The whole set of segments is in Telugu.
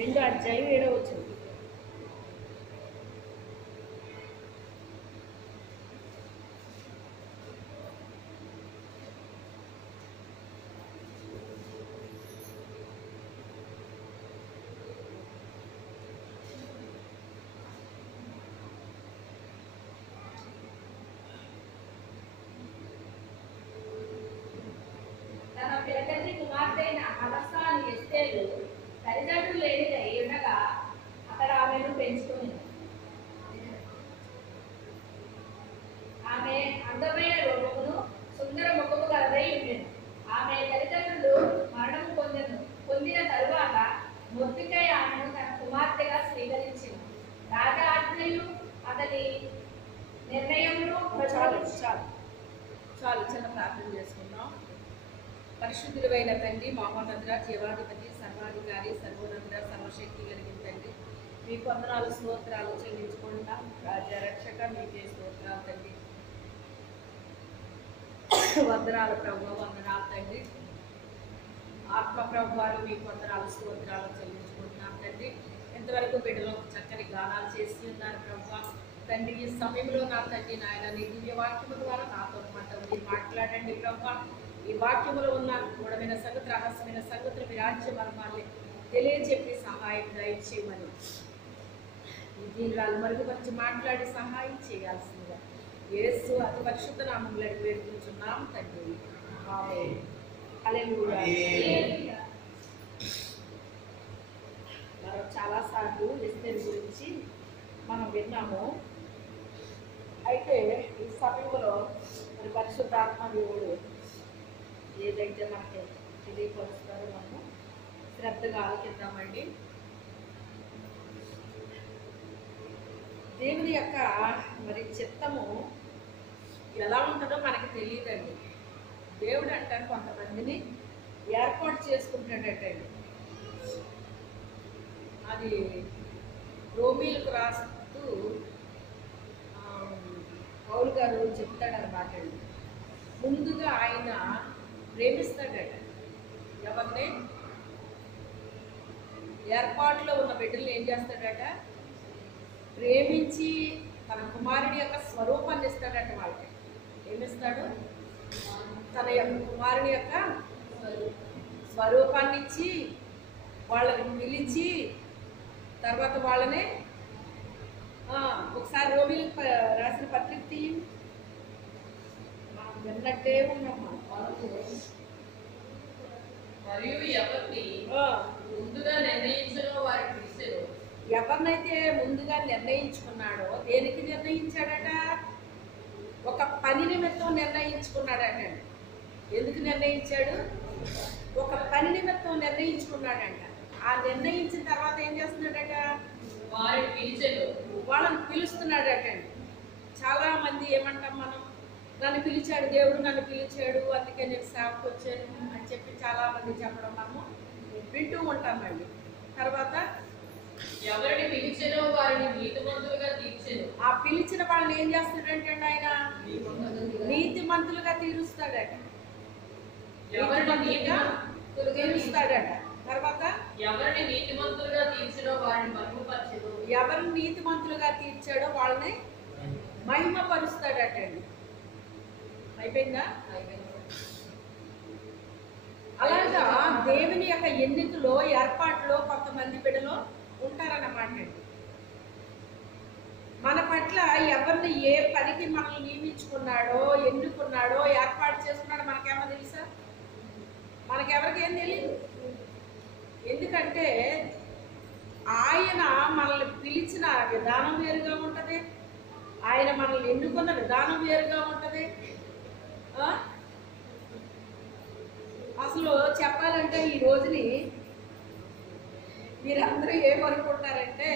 2:7 తన పిలకటి కుమార్తె అయిన హదస్సాని ఎస్తేరు తల్లిదండ్రులు లేనిదై ఉండగా అక్కడ ఆమెను పెంచుకుని ఆమె అందమైన రూపమును సుందర ముఖము గలదై ఉండెను. ఆమె తల్లిదండ్రులు మరణము పొందిన తరువాత మొర్దెకై ఆమెను తన కుమార్తెగా స్వీకరించింది. రాజా ఆజ్ఞయు అతని నిర్ణయమును చాలు చిన్న ప్రార్థన చేసుకుందాం. పరిశుద్ధుడైన తండ్రి, మహోన్నతుడ, జీవాధిపతి, సర్వాధికారి, సర్వోన్నతుడ, సర్వశక్తి కలిగిన తండ్రి, మీకు వందనాలు స్తోత్రాలు చెల్లించుకుంటాం. రాజా రక్షక మీకే స్తోత్రాలు తండ్రి. వందనాలు ప్రభు, వందనాలు తండ్రి. ఆత్మ ప్రభువారు మీకు వందనాలు స్తోత్రాలు చెల్లించుకుంటున్నాం తండ్రి. ఇంతవరకు బిడ్డలో చక్కని గానాలు చేసి ఉన్నారు ప్రభు తండ్రి. ఈ సమయంలో నా తండ్రి నాయన నీ దివ్య వాక్యము ద్వారా నాతో మీరు మాట్లాడండి ప్రభు. ఈ వాక్యములో ఉన్న గూఢమైన సంగతి, రహస్యమైన సంగతులు మీ రాజ్య మర్మాల్ని తెలియజెప్పి సహాయం దయచేయమని దీని వాళ్ళు మరుగుపరిచి మాట్లాడి సహాయం చేయాల్సిందిగా యేసు అతి పరిశుద్ధ నామములో వేడుకుంటున్నాం తండ్రి. ఆమేన్. హల్లెలూయా. మనం చాలాసార్లు ఎస్తేరు గురించి మనం విన్నాము. అయితే ఈ సమయంలో మరి పరిశుద్ధాత్మ దేవుడు ఏదైతే మనకి తెలియపరుస్తారో మనము శ్రద్ధగా ఆలోచిద్దామండి. దేవుని యొక్క మరి చిత్తము ఎలా ఉంటుందో మనకి తెలియదండి. దేవుడు అంటారు కొంతమందిని ఏర్పాటు చేసుకుంటాడటండి. అది రోమీలకు రాస్తూ పౌలు గారు చెప్తాడనమాట అండి. ముందుగా ఆయన ప్రేమిస్తాడట ఎవరిని? ఏర్పాటులో ఉన్న బిడ్డలు ఏం చేస్తాడట? ప్రేమించి తన కుమారుడి యొక్క స్వరూపాన్ని ఇస్తాడట. వాళ్ళకి ఏమిస్తాడు? తన యొక్క కుమారుని యొక్క స్వరూపాన్ని ఇచ్చి వాళ్ళని పిలిచి తర్వాత వాళ్ళని ఒకసారి రోమిలకు రాసిన పత్రిక తీయం. మనం విన్నట్టే ఉన్నాం. మరియు ఎవరిని ముందుగా నిర్ణయించడో వారికి పిలిచెను. ఎవరినైతే ముందుగా నిర్ణయించుకున్నాడో దేనికి నిర్ణయించాడట? ఒక పని నిమిత్తం నిర్ణయించుకున్నాడట. ఎందుకు నిర్ణయించాడు? ఒక పని నిమిత్తం నిర్ణయించుకున్నాడంట. ఆ నిర్ణయించిన తర్వాత ఏం చేస్తున్నాడట? వారిని పిలిచెను. వాళ్ళని పిలుస్తున్నాడట. చాలా మంది ఏమంటాం మనం? నన్ను పిలిచాడు దేవుడు, నన్ను పిలిచాడు, అందుకే నేను సేవకు వచ్చాను అని చెప్పి చాలా మంది చెప్పడం మనము వింటూ ఉంటామండి. తర్వాత ఎవరిని పిలిచెనో వారిని నీతిమంతులుగా తీర్చెను. ఆ పిలిచిన వాళ్ళని ఏం చేస్తాడంటే ఆయన నీతిమంతులుగా తీరుస్తాడట. తీరుస్తాడట. తర్వాత ఎవరిని నీతిమంతులుగా తీర్చెనో వారిని మహిమపరచెను. ఎవరిని నీతిమంతులుగా తీర్చాడో వాళ్ళని మహిమపరుస్తాడటండి. అయిపోయిందా? అలాగా దేవుని యొక్క ఎన్నికలో ఏర్పాటులో కొంతమంది బిడ్డలు ఉంటారన్నమాట అండి. మన పట్ల ఎవరిని ఏ పనికి మనల్ని నియమించుకున్నాడో, ఎన్నుకున్నాడో, ఏర్పాటు చేసుకున్నాడో మనకేమో తెలుసా? మనకెవరికి ఏం తెలియదు. ఎందుకంటే ఆయన మనల్ని పిలిచిన విధానం వేరుగా ఉంటుంది, ఆయన మనల్ని ఎన్నుకున్న విధానం వేరుగా ఉంటుంది. అసలు చెప్పాలంటే ఈ రోజుని మీరందరూ ఏమనుకుంటారంటే,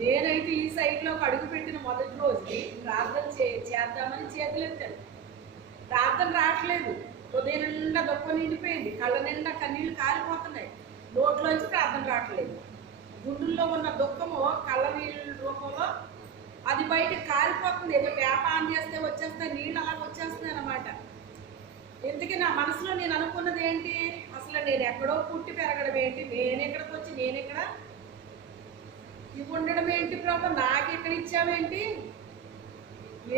నేనైతే ఈ సైట్లోకి అడుగుపెట్టిన మొదటి రోజుని ప్రార్థన చేద్దామని చేతులు ఎత్తాను. ప్రార్థన రావట్లేదు. ఉదయం నిండా దొక్క నిండిపోయింది, కళ్ళ నిండా కన్నీళ్ళు కారిపోతున్నాయి, నోట్లోంచి ప్రార్థన రావట్లేదు. గుండెల్లో ఉన్న దుఃఖము కళ్ళ నీళ్ళ రూపంలో అది బయటకు కారిపోతుంది. ఏదో ట్యాప్ ఆన్ చేస్తే వచ్చేస్తాయి నీళ్ళు, అలా వచ్చేస్తున్నాయి అన్నమాట. ఎందుకు నా మనసులో నేను అనుకున్నది ఏంటి? అసలు నేను ఎక్కడో పుట్టి పెరగడం ఏంటి, నేను ఎక్కడికి వచ్చి నేను ఇక్కడ ఇవి ఉండడం ఏంటి ప్రభు, నాకు ఎక్కడ ఇచ్చావేంటి,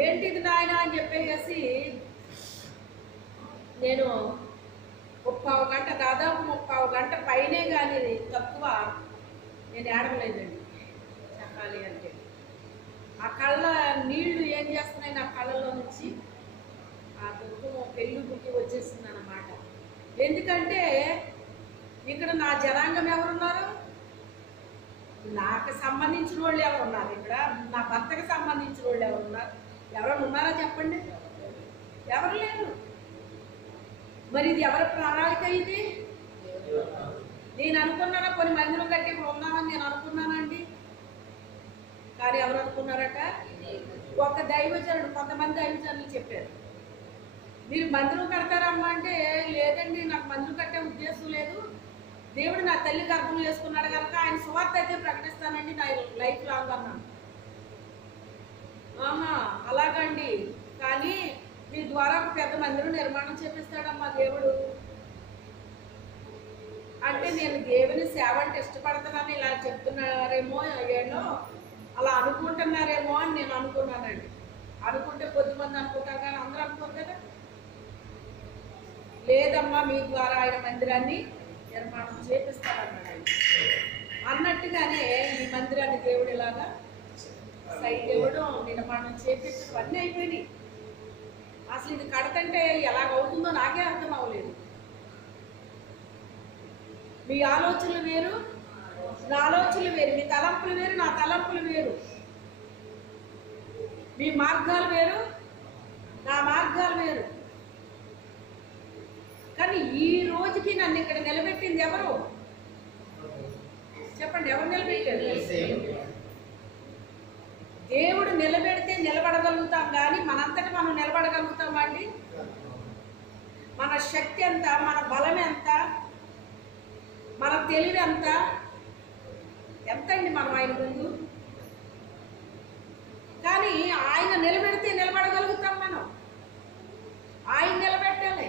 ఏంటిది నాయన అని చెప్పేసి నేను 30 గంట, దాదాపు 30 గంట పైనే కానీ తక్కువ నేను ఏడవలేదండి చెప్పాలి అంటే. ఆ కళ్ళ నీళ్లు ఏం చేస్తున్నాయి నా కళ్ళలో నుంచి, ఆ దుఃఖం పెళ్ళి బుక్కి వచ్చేస్తుంది అన్నమాట. ఎందుకంటే ఇక్కడ నా జనాంగం ఎవరున్నారు, నాకు సంబంధించిన వాళ్ళు ఎవరున్నారు, ఇక్కడ నా భర్తకి సంబంధించిన వాళ్ళు ఎవరున్నారు, ఎవరైనా ఉన్నారా చెప్పండి, ఎవరు లేరు. మరి ఇది ఎవరి ప్రణాళిక ఇది? నేను అనుకున్నానా కొన్ని మందిరం కట్టి ఇప్పుడు ఉన్నామని నేను అనుకున్నానండి, కానీ ఎవరు అనుకున్నారట? ఒక దైవజనుడు, కొంతమంది దైవజనులు చెప్పారు మీరు మందిరం కడతారమ్మా అంటే, లేదండి నాకు మందిరం కట్టే ఉద్దేశం లేదు, దేవుడు నా తల్లి గర్భం చేసుకున్నాడు కనుక ఆయన సువార్త అయితే ప్రకటిస్తానండి నా లైఫ్ లాంగ్ అన్నాను. ఆహా అలాగండి, కానీ మీ ద్వారా ఒక పెద్ద మందిరం నిర్మాణం చేపిస్తాడమ్మా దేవుడు అంటే, నేను దేవుని సేవ అంటే ఇష్టపడుతున్నాను ఇలా చెప్తున్నారేమో, ఏమో అలా అనుకుంటున్నారేమో అని నేను అనుకున్నానండి. అనుకుంటే కొద్దిమంది అనుకుంటారు కానీ అందరూ అనుకోరు కదా. లేదమ్మా మీ ద్వారా ఆయన మందిరాన్ని నిర్మాణం చేపిస్తాడన్నాడు. అన్నట్టుగానే ఈ మందిరాన్ని దేవుడు ఇలాగా దేవుడు నిర్మాణం చేపించి అన్నీ అయిపోయినాయి. అసలు ఇది కడతంటే ఎలాగవుతుందో నాకే అర్థం అవ్వలేదు. మీ ఆలోచనలు వేరు, నా ఆలోచనలు వేరు, మీ తలంపులు వేరు, నా తలంపులు వేరు, మీ మార్గాలు వేరు, నా మార్గాలు వేరు. కానీ ఈ రోజుకి నన్ను ఇక్కడ నిలబెట్టింది ఎవరు చెప్పండి? ఎవరు నిలబెట్టారు? దేవుడు నిలబెడితే నిలబడగలుగుతాం, కానీ మనంతటి మనం నిలబడగలుగుతామా అండి? మన శక్తి ఎంత, మన బలం ఎంత, మన తెలివి ఎంత అండి మనం ఆయన ముందు? కానీ ఆయన నిలబెడితే నిలబడగలుగుతాం మనం, ఆయన నిలబెట్టాలి.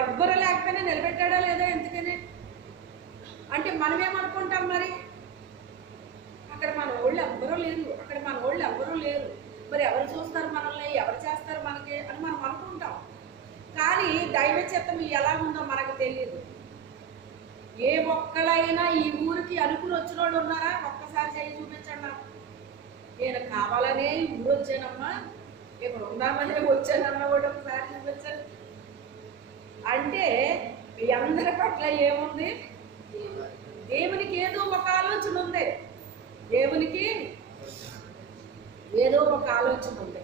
ఎవ్వరు లేకపోయినా నిలబెట్టాడా లేదా? ఎందుకని అంటే మనమేమనుకుంటాం, మరి అక్కడ మన వాళ్ళు ఎవ్వరూ లేరు, అక్కడ మన వాళ్ళు ఎవ్వరూ లేరు, మరి ఎవరు చూస్తారు మనల్ని, ఎవరు చేస్తారు మనకి అని మనం అనుకుంటాం. కానీ దైవ చిత్తం ఎలా ఉందో మనకు తెలియదు. ఏ ఒక్కలైనా ఈ ఊరికి అనుకుని వచ్చిన వాళ్ళు ఉన్నారా? ఒక్కసారి చేయి చూపించండి నాకు. నేను కావాలనే ఈ ఊరు వచ్చానమ్మా, ఇక్కడ ఉందామని వచ్చానన్న కూడా ఒకసారి చూపించండి. అంటే మీ అందరి పట్ల ఏముంది? దేవునికి ఏదో ఒక ఆలోచన ఉంది, దేవునికి ఏదో ఒక ఆలోచన ఉంది.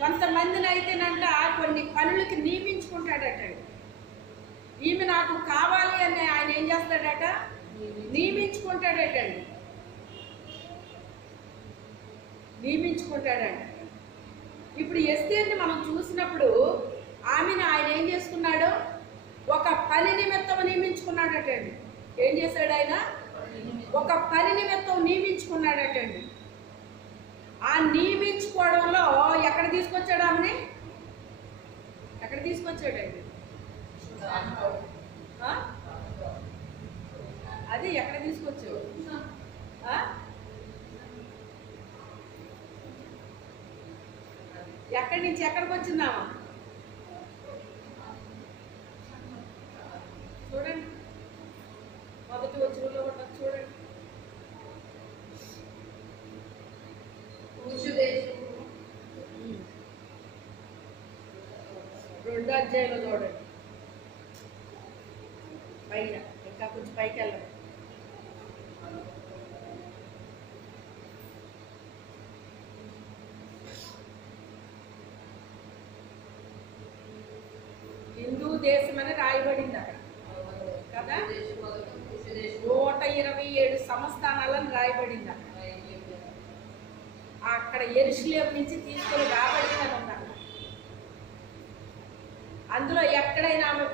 కొంతమందిని అయితేనంట కొన్ని పనులకి నియమించుకుంటాడట. ఈమె నాకు కావాలి అని ఆయన ఏం చేస్తాడట? నియమించుకుంటాడటండి, నియమించుకుంటాడట. ఇప్పుడు ఎస్తేర్ని మనం చూసినప్పుడు ఆమెను ఆయన ఏం చేసుకున్నాడు? ఒక పని నిమిత్తం నియమించుకున్నాడటండి. ఏం చేశాడు ఆయన? ఒక పని నిమిత్తం నియమించుకున్నాడటండి. ఆ నియమించుకోవడంలో ఎక్కడ తీసుకొచ్చాడు ఆమెని? ఎక్కడ తీసుకొచ్చాడండి? అది ఎక్కడ తీసుకొచ్చావు? ఎక్కడి నుంచి ఎక్కడికి వచ్చిందామా? చూడండి, మొదటి వచ్చినలో ఉన్నది చూడండి. రెండో అధ్యాయంలో చూడండి, పైన ఇంకా కొంచెం పైకి వెళ్ళండి. హిందూ దేశం అని రాయబడింది అక్కడ కదా. 127 సంస్థానాలను రాయబడింది అక్కడ. అక్కడ యెరూషలేము నుంచి తీసుకొని రాబడిందని ఉంది అక్కడ. అందులో ఎక్కడైనా ఆమె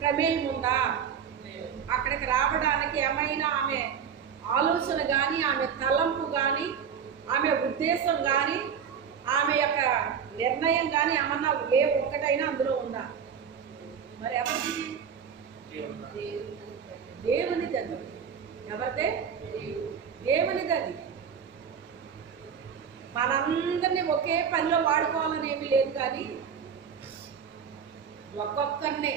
ప్రమేయం ఉందా? అక్కడికి రావడానికి ఏమైనా ఆమె ఆలోచన కానీ, ఆమె తలంపు కానీ, ఆమె ఉద్దేశం కానీ, ఆమె యొక్క నిర్ణయం కానీ ఏమన్నా ఏ ఒక్కటైనా అందులో ఉందా? మరి ఎవరిది? దేవునిది అది. ఎవరిదే? దేవునిది అది. మనందరినీ ఒకే పనిలో వాడుకోవాలని ఏమీ లేదు, కానీ ఒక్కొక్కరినే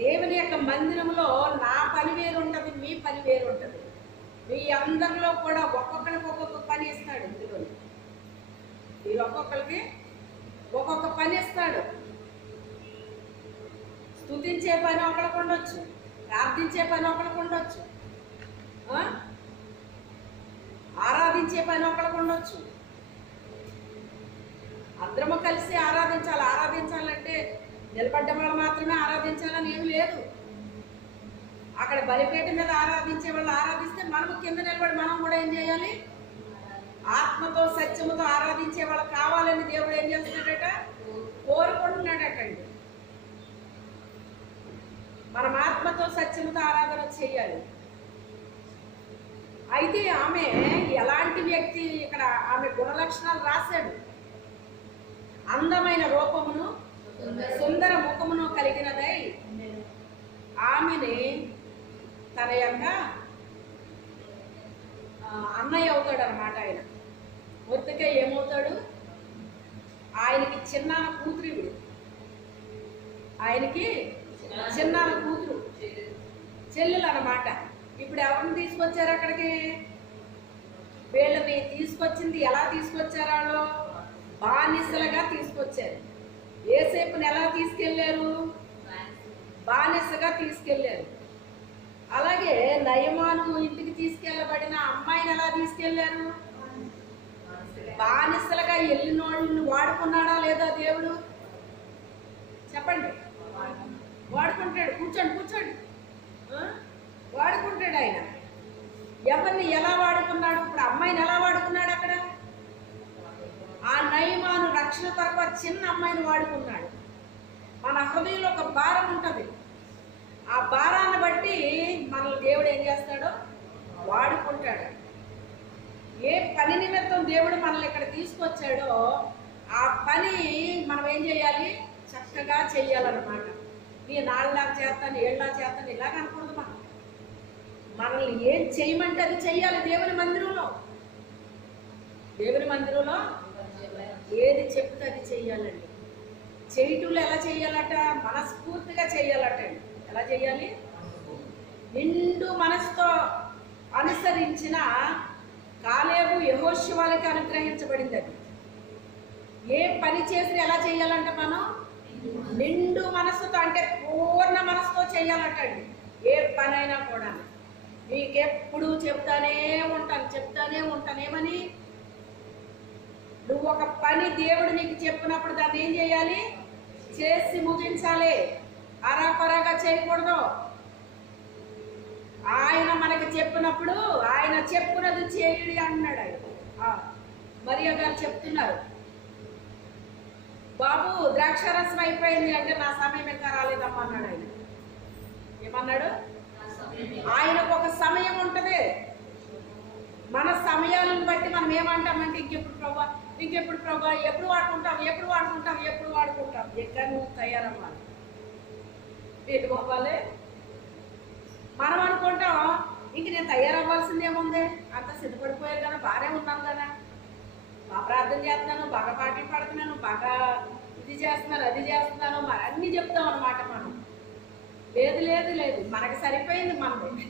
దేవుని యొక్క మందిరంలో నా పని వేరు ఉంటుంది, మీ పని వేరు ఉంటుంది. మీ అందరిలో కూడా ఒక్కొక్కరికి ఒక్కొక్క పని ఇస్తాడు. ఇందులో మీరు ఒక్కొక్కరికి ఒక్కొక్క పని ఇస్తాడు. స్తుతించే పని ఒకరికి ఉండొచ్చు, ప్రార్థించే పని ఒకరికి ఉండొచ్చు, ఆరాధించే పని ఒకరికి ఉండొచ్చు. అందరము కలిసి ఆరాధించాలి. ఆరాధించాలంటే నిలబడ్డ వాళ్ళు మాత్రమే ఆరాధించాలని ఏమి లేదు. అక్కడ బలిపేట మీద ఆరాధించే వాళ్ళు ఆరాధిస్తే మనము కింద నిలబడి మనం కూడా ఏం చేయాలి? ఆత్మతో సత్యముతో ఆరాధించే వాళ్ళు కావాలని దేవుడు ఏం చేస్తున్నాడట? కోరుకుంటున్నాడటండి. మనం ఆత్మతో సత్యముతో ఆరాధన చేయాలి. అయితే ఆమె ఎలాంటి వ్యక్తి? ఇక్కడ ఆమె గుణలక్షణాలు రాశాడు. అందమైన రూపమును సుందర ముఖమును కలిగినదై ఆమెని తన యొక్క అన్నయ్య అవుతాడు అన్నమాట. ఆయన మొత్తగా ఏమవుతాడు? ఆయనకి చిన్నాన కూతురు. ఇవిడు ఆయనకి చిన్నాన కూతురు, చెల్లెలు అన్నమాట. ఇప్పుడు ఎవరిని తీసుకొచ్చారు అక్కడికి? వీళ్ళని తీసుకొచ్చింది ఎలా తీసుకొచ్చారు? వాళ్ళు బానిసలుగా తీసుకొచ్చారు. యేసేపుని ఎలా తీసుకెళ్లారు? బానిసగా తీసుకెళ్లారు. అలాగే నయమాను ఇంటికి తీసుకెళ్లబడిన అమ్మాయిని ఎలా తీసుకెళ్లారు? బానిసలుగా వెళ్ళినోళ్ళని వాడుకున్నాడా లేదా దేవుడు? చెప్పండి. వాడుకుంటాడు. కూర్చోండి కూర్చోండి. వాడుకుంటాడు ఆయన. ఎవరిని ఎలా వాడుకున్నాడు? ఇప్పుడు అమ్మాయిని ఎలా వాడుకున్నాడు? అక్కడ ఆ నయమాను రక్షణ కొరకు చిన్న అమ్మాయిని వాడుకున్నాడు. మన హృదయంలో ఒక భారం ఉంటుంది. ఆ భారాన్ని బట్టి మనల్ని దేవుడు ఏం చేస్తాడో వాడుకుంటాడు. ఏ పని నిమిత్తం దేవుడు మనల్ని ఇక్కడ తీసుకొచ్చాడో ఆ పని మనం ఏం చేయాలి? చక్కగా చెయ్యాలన్నమాట. నీ నాళ్ళలా చేస్తాను, ఏళ్ళలా చేస్తాను ఇలాగ అనకూడదు. మనల్ని ఏం చేయమంటే అది చెయ్యాలి. దేవుని మందిరంలో ఏది చెప్తే అది చెయ్యాలండి. చేయటంలో ఎలా చెయ్యాలట? మనస్ఫూర్తిగా చెయ్యాలటండి. ఎలా చెయ్యాలి? నిండు మనసుతో అనుసరించిన కాలేబు యెహోషువకి అనుగ్రహించబడింది. అది ఏ పని చేసినా ఎలా చెయ్యాలంట? మనం నిండు మనసుతో, అంటే పూర్ణ మనసుతో చెయ్యాలటండి. ఏ పనైనా కూడా నీకెప్పుడు చెప్తానే ఉంటాను. ఏమని? నువ్వు ఒక పని దేవుడు నీకు చెప్పినప్పుడు దాన్ని ఏం చేయాలి? చేసి ముగించాలి. అరాకొరగా చేయకూడదు. ఆయన మనకి చెప్పినప్పుడు ఆయన చెప్పినది చేయుడి అన్నాడు. ఆయన మరియా గారు చెప్తున్నారు, బాబు ద్రాక్షారసం అయిపోయింది అంటే నా సమయం ఇంకా రాలేదమ్మా అన్నాడు. ఆయన ఏమన్నాడు? ఆయనకు ఒక సమయం ఉంటుంది. మన సమయాలను బట్టి మనం ఏమంటామంటే ఇంకెప్పుడు ప్రభా ఎప్పుడు వాడుకుంటాం. ఎక్కడ నువ్వు తయారవ్వాలి. పెట్టుకోవాలి. మనం అనుకుంటాం ఇంక నేను తయారవ్వాల్సిందేముంది, అంత సిద్ధపడిపోయారు కదా, బాగానే ఉన్నాను కదా, బాగా ప్రార్థన చేస్తున్నాను, బాగా పాటలు పాడుతున్నాను, బాగా ఇది చేస్తున్నాను, అది చేస్తున్నాను, మరి అన్నీ చెప్తాం అన్నమాట. మనం లేదు మనకి సరిపోయింది మనది.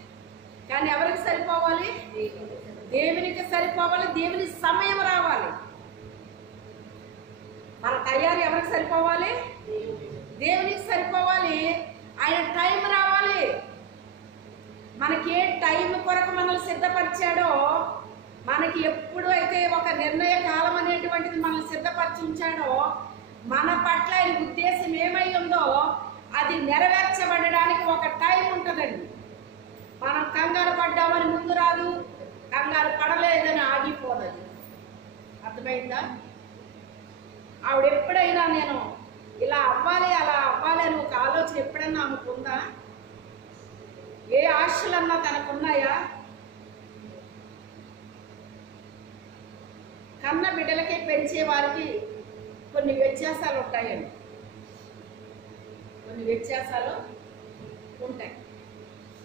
కానీ ఎవరికి సరిపోవాలి? దేవునికి సరిపోవాలి. దేవుని సమయం రావాలి. మన తయారు ఎవరికి సరిపోవాలి? దేవునికి సరిపోవాలి. ఆయన టైం రావాలి. మనకి ఏ టైం కొరకు మనల్ని సిద్ధపరిచాడో, మనకి ఎప్పుడు అయితే ఒక నిర్ణయ కాలం అనేటువంటిది మనల్ని సిద్ధపరిచి ఉంచాడో, మన పట్ల ఆయన ఉద్దేశం ఏమై ఉందో అది నెరవేర్చబడడానికి ఒక టైం ఉంటుందండి. మనం కంగారు పడ్డామని ముందు రాదు, కంగారు పడలేదని ఆగిపోదు. అర్థమైందా? ఆవిడ ఎప్పుడైనా నేను ఇలా అవ్వాలి అలా అవ్వాలి అని ఒక ఆలోచన ఎప్పుడన్నా ఆమెకుందా? ఏ ఆశలన్నా తనకున్నాయా? కన్న బిడ్డలకి పెంచే వారికి కొన్ని వ్యత్యాసాలు ఉంటాయండి, కొన్ని వ్యత్యాసాలు ఉంటాయి.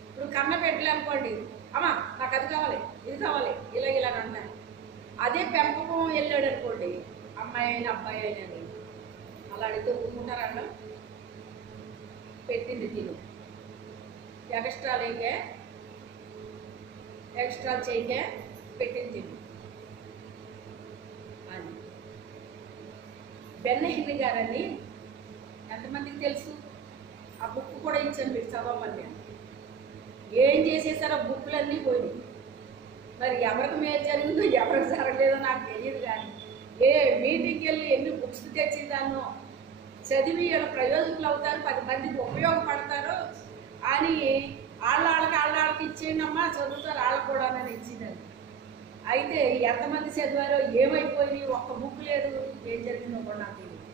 ఇప్పుడు కన్న బిడ్డలు అనుకోండి, అమ్మా నాకు అది కావాలి ఇది కావాలి ఇలా ఇలా అంటారు. అదే పెంపకం వెళ్ళాడు అనుకోండి, అమ్మాయి అయినా అబ్బాయి అయినా అలా అడిగితే ఊరుకుంటారన్న, పెట్టింది తిను, ఎక్స్ట్రా లేకే ఎక్స్ట్రా చేయకే పెట్టింది తిను అని. బెన్నహీని గారని ఎంతమందికి తెలుసు? ఆ బుక్ కూడా ఇచ్చాను మీరు చదవమని. నేను ఏం చేసేసారో బుక్లన్నీ పోయినాయి. మరి ఎవరికి మేలు జరిగిందో ఎవరికి జరగలేదో నాకు తెలియదు, కానీ ఏ మీటింగ్కి వెళ్ళి ఎన్ని బుక్స్ తెచ్చిందానో, చదివి వీళ్ళ ప్రయోజకులు అవుతారు, 10 మందికి ఉపయోగపడతారు అని వాళ్ళకి ఇచ్చేయండమ్మా చదువుతారు వాళ్ళు కూడా అని ఇచ్చిందని. అయితే ఎంతమంది చదివారో ఏమైపోయి ఒక్క బుక్ లేదు, ఏం జరిగిందో కూడా నాకు తెలియదు.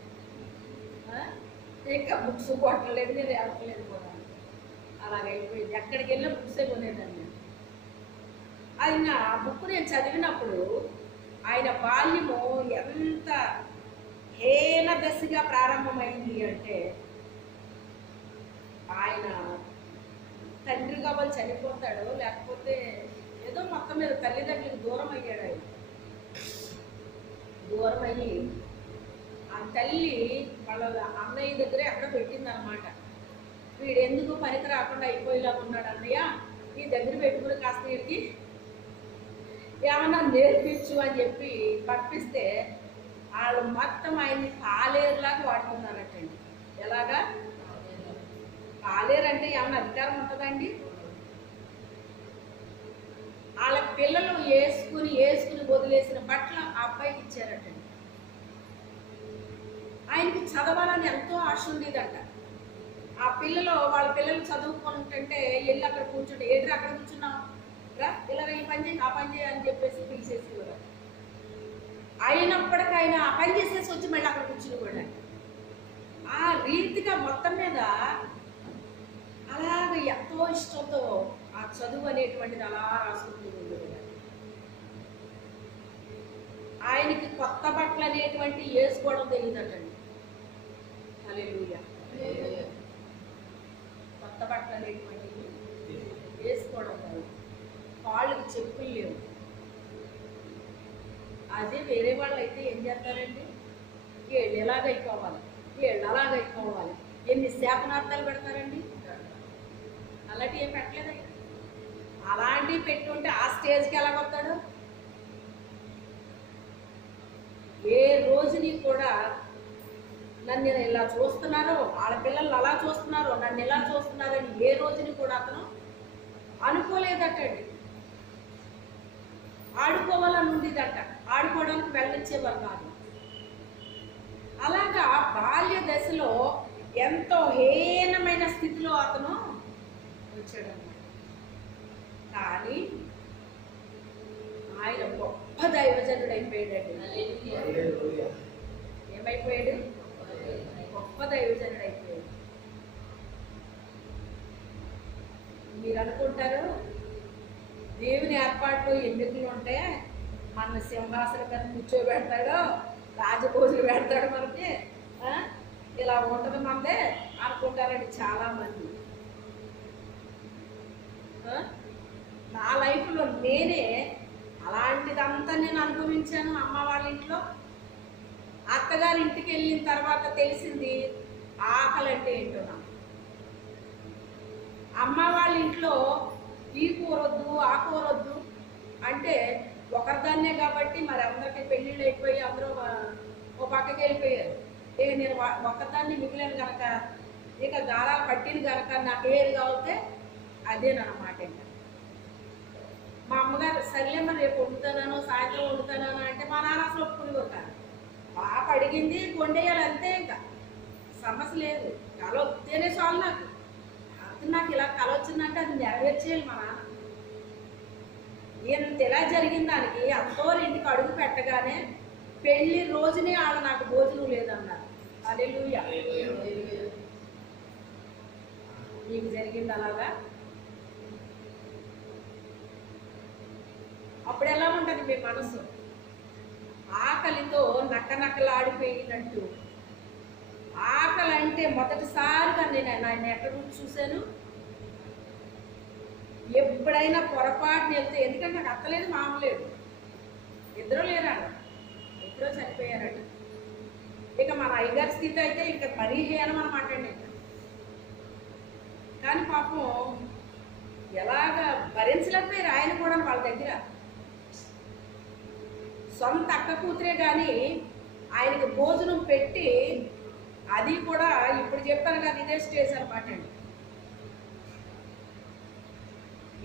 ఇంకా బుక్స్ కొట్టలేదు, నేను వెళ్ళలేదు కూడా, అలాగైపోయింది. ఎక్కడికి వెళ్ళినా బుక్సే కొనేదాన్ని నేను. ఆయన ఆ బుక్ నేను చదివినప్పుడు ఆయన బాల్యము ఎంత హీన దశగా ప్రారంభమైంది అంటే, ఆయన తండ్రి కాబట్టి చనిపోతాడు, లేకపోతే ఏదో మొత్తం మీద తల్లిదండ్రులకు దూరం అయ్యాడు. ఆయన దూరం అయ్యి ఆ తల్లి వాళ్ళ అన్నయ్య దగ్గరే అక్కడ పెట్టిందనమాట. వీడు ఎందుకు పనికి రాకుండా అయిపోయేలా ఉన్నాడు అన్నయ్య, నీ దగ్గర పెట్టుకుని కాస్త వీడికి ఏమన్నా నేర్పించు అని చెప్పి పంపిస్తే వాళ్ళు మొత్తం ఆయన్ని పాలేరులాగా వాడుకున్నారటండి. ఎలాగా పాలేరు అంటే ఏమన్నా అధికారం ఉంటుందండి? వాళ్ళ పిల్లలు వేసుకుని వదిలేసిన బట్టలు ఆ అబ్బాయికి ఇచ్చారటండి. ఆయనకి చదవాలని ఎంతో ఆశ ఉండేదంట. ఆ వాళ్ళ పిల్లలు చదువుకుంటుంటే వెళ్ళి అక్కడ కూర్చుంటే, ఏది అక్కడ కూర్చున్నాం రా ఇలా ఈ పని చేయి ఆ పని చేయి అని చెప్పేసి పిలిచేసి కూడా అయినప్పటికీ ఆయన ఆ పని చేసేసి వచ్చి మళ్ళీ అక్కడ కూర్చుని కూడా ఆ రీతిగా మొత్తం మీద అలాగ ఎంతో ఇష్టంతో ఆ చదువు అనేటువంటిది అలా రాసుకుంటుంది. ఆయనకి కొత్త బట్టలు అనేటువంటి వేసుకోవడం తెలియదటండి. హల్లెలూయా. కొత్త బట్టలు అనేటువంటివి వేసుకోవడం కాదు, కాళ్ళకి చెప్పులు లేవు. అదే వేరే వాళ్ళు అయితే ఏం చేస్తారండి, వీళ్ళు ఎలాగైపోవాలి వీళ్ళు అలాగైపోవాలి, ఎన్ని శాపనార్థాలు పెడతారండి. అలాంటివి ఏం పెట్టలేదు. అలాంటివి పెట్టుంటే ఆ స్టేజ్కి ఎలాగొస్తాడు? ఏ రోజుని కూడా నన్ను ఇలా చూస్తున్నారో, వాళ్ళ పిల్లలు అలా చూస్తున్నారో, నన్ను ఇలా చూస్తున్నారని ఏ రోజుని కూడా అతను అనుకోలేదటండి. ఆడుకోవాలని ఉండేదట, ఆడుకోవడానికి వెళ్ళించేవారు కాదు. అలాగా బాల్య దశలో ఎంతో హీనమైన స్థితిలో అతను వచ్చాడన్నమాట. కానీ ఆయన గొప్ప దైవజనుడు అయిపోయాడండి. ఏమైపోయాడు? గొప్ప దైవజనుడు అయిపోయాడు. మీరు అనుకుంటారు దేవుని ఏర్పాట్లు ఎన్నికలు ఉంటే మన సింహాసనం మీద కూర్చోబెడతాడో, రాజభోజులు పెడతాడు మనకి, ఇలా ఉంటుంది మనదే అనుకుంటారండి చాలామంది. నా లైఫ్లో నేనే అలాంటిదంతా నేను అనుభవించాను. అమ్మ వాళ్ళ ఇంట్లో, అత్తగారి ఇంటికి వెళ్ళిన తర్వాత తెలిసింది ఆకలి అంటే ఏంటో నాకు. అమ్మ వాళ్ళ ఇంట్లో ఈ కూరొద్దు ఆ కూరొద్దు అంటే ఒకరిదాన్నే కాబట్టి మరి అందరికీ పెళ్ళిళ్ళు అయిపోయి అందరూ ఓ పక్కకి వెళ్ళిపోయారు. నేను ఒక్కదాన్ని మిగిలిన కనుక, ఇక గారాలు పట్టిన కనుక నాకు ఏది కావాలితే అదేనన్నమాట. ఇంకా మా అమ్మగారు సర్లేమ్మ రేపు వండుతాను సాయంత్రం వండుతాను అంటే మా నాన్న అసలు ఒప్పుకుని కాదు. పాప అడిగింది వండేయాలి అంతే, ఇంకా సమస్య లేదు. కళ వస్తేనే చాలు నాకు. నాకు ఇలా కళ వచ్చిందంటే అది నెరవేర్చేయాలి మా నాన్న. ఇంత ఇలా జరిగిన దానికి అత్తోరింటికి అడుగు పెట్టగానే పెళ్లి రోజునే ఆడ నాకు భోజనం లేదన్నారు. హల్లెలూయా. నీకు జరిగింది అలాగా? అప్పుడు ఎలా ఉంటుంది మీ మనసు? ఆకలితో నక్కనక్కలాడిపోయినట్టు. ఆకలి అంటే మొదటిసారిగా నేను ఆయన ఎక్కడ చూశాను, ఎప్పుడైనా పొరపాటుని వెళ్తే, ఎందుకంటే నాకు అత్తలేదు మామలేదు, ఇద్దరు లేరా, ఎప్పుడో చనిపోయారట. ఇక మన అయ్యగారి స్థితి అయితే ఇంకా మరీ హీనం అనమాట అండి. కానీ పాపం ఎలాగ భరించలేకపోయారు ఆయన కూడా. వాళ్ళ దగ్గర సొంత అక్క కూతురే కానీ ఆయనకి భోజనం పెట్టి, అది కూడా ఇప్పుడు చెప్పాను కదా ఇదే స్టేజ్ అనమాట అండి.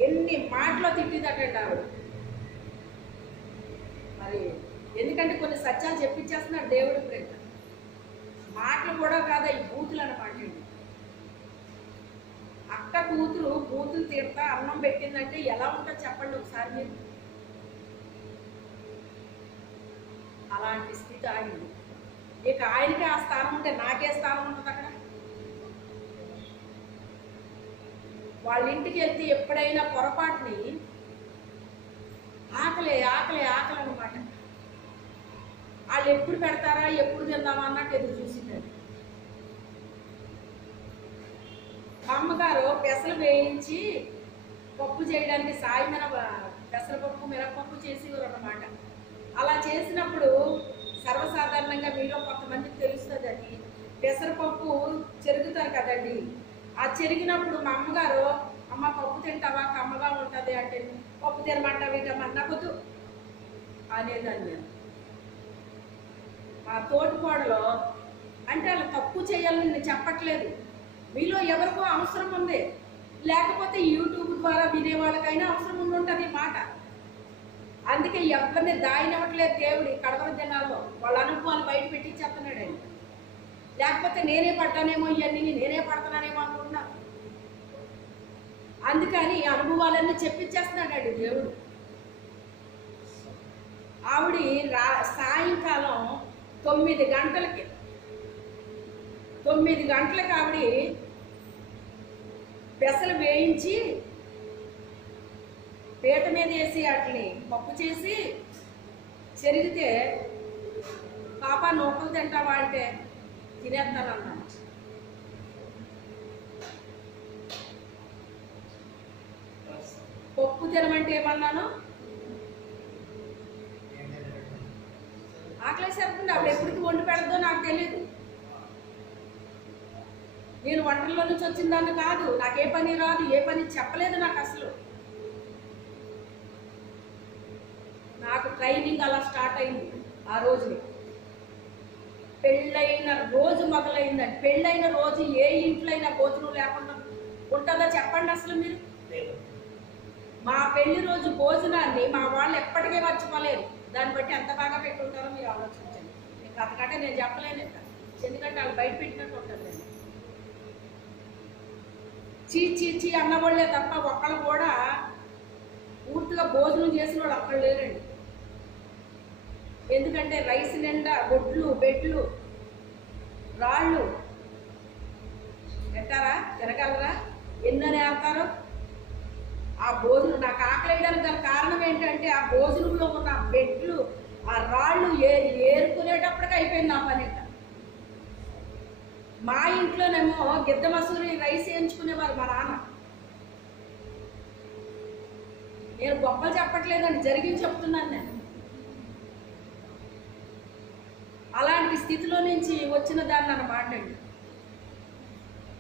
ఎన్ని మాటలో తిట్టిందటండి ఆవిడ. మరి ఎందుకంటే కొన్ని సత్యాలు చెప్పించేస్తున్నాడు దేవుడి ప్రేమ. మాటలు కూడా కాదా, ఈ బూతులు అనమాట అండి. అక్క కూతురు బూతులు తిడతా అన్నం పెట్టిందంటే ఎలా ఉంటుందో చెప్పండి ఒకసారి మీరు. అలాంటి స్థితి ఆగింది. ఇక ఆయనకే ఆ స్థానం ఉంటే నాకే స్థానం ఉంటుంది అక్కడ. వాళ్ళ ఇంటికి వెళ్తే ఎప్పుడైనా పొరపాటుని ఆకలి ఆకలి ఆకలి అనమాట. వాళ్ళు ఎప్పుడు పెడతారా ఎప్పుడు తిందామా అన్నట్టు ఎదురు చూసిందండి. మా అమ్మగారు పెసలు వేయించి పప్పు చేయడానికి సాయమైన పెసరపప్పు మినపప్పు చేసేవారు అన్నమాట. అలా చేసినప్పుడు సర్వసాధారణంగా మీలో కొంతమందికి తెలుస్తుంది, అది పెసరపప్పు చెరుగుతారు కదండి. ఆ చెరిగినప్పుడు మా అమ్మగారు, అమ్మ పప్పు తింటావా కమ్మగా ఉంటుంది అంటే, పప్పు తినమంటావు వీటమ్మా వద్దు అనేదాన్ని నేను. మా తోటికోడలో అంటే అలా తప్పు చేయాలని నేను చెప్పట్లేదు, మీలో ఎవరికో అవసరం ఉంది, లేకపోతే యూట్యూబ్ ద్వారా వినేవాళ్ళకైనా అవసరం ఉండుంటుంది ఈ మాట. అందుకే ఎవరిని దాయినవ్వట్లేదు దేవుడి కడవర దినాల్లో. వాళ్ళ అనుభవాలు బయట పెట్టించేస్తున్నాడు ఆయన. లేకపోతే నేనే పడ్డానేమో, ఇవన్నీ నేనే పడుతున్నానేమో అనుకుంటున్నా. అందుకని ఈ అనుభవాలన్నీ చెప్పించేస్తున్నాడండి దేవుడు. ఆవిడ సాయంకాలం 9 గంటలకి ఆవిడ పెసలు వేయించి పీట మీద వేసి వాటిని పప్పు చేసి చెరిగితే, పాప నూకలు తింటావా అంటే తినేస్తానన్నాను. పప్పు తినమంటే ఏమన్నాను, ఆకలేసేస్తుంది. ఆవిడ ఎప్పటికి వండి పెడదో నాకు తెలియదు. నేను వంటల్లో నుంచి వచ్చిన దాన్ని కాదు, నాకే పని రాదు, ఏ పని చెప్పలేదు నాకు అసలు. నాకు ట్రైనింగ్ అలా స్టార్ట్ అయింది ఆ రోజుని. పెళ్ళైన రోజు మొదలైందండి. పెళ్ళైన రోజు ఏ ఇంట్లో అయినా భోజనం లేకుండా ఉంటుందో చెప్పండి అసలు మీరు. మా పెళ్లి రోజు భోజనాన్ని మా వాళ్ళు ఎప్పటికీ మర్చిపోలేరు. దాన్ని బట్టి ఎంత బాగా పెట్టుకుంటారో మీరు ఆలోచించండి. మీకు అంతకంటే నేను చెప్పలేను ఇంకా, ఎందుకంటే వాళ్ళు బయట పెట్టినట్టు ఉంటుంది. చీ అన్నవాళ్ళే తప్ప ఒక్కళ్ళు కూడా పూర్తిగా భోజనం చేసిన వాళ్ళు అక్కడ లేరండి. ఎందుకంటే రైస్ నిండా గొడ్లు బెడ్లు రాళ్ళు పెట్టారా, తినగలరా, ఎన్నని వేస్తారు. ఆ భోజనం నాకు ఆకలి వేయడానికి గల కారణం ఏంటంటే, ఆ భోజనంలో ఉన్న బెడ్లు ఆ రాళ్ళు ఏరుకునేటప్పటికి అయిపోయింది నా పని. మా ఇంట్లోనేమో గిద్ద మసూరి రైస్ వేయించుకునేవారు మా నాన్న. నేను గొప్పలు చెప్పట్లేదండి, జరిగింది చెప్తున్నాను నేను. అలాంటి స్థితిలో నుంచి వచ్చిన దాన్ని అన్నమాట అండి.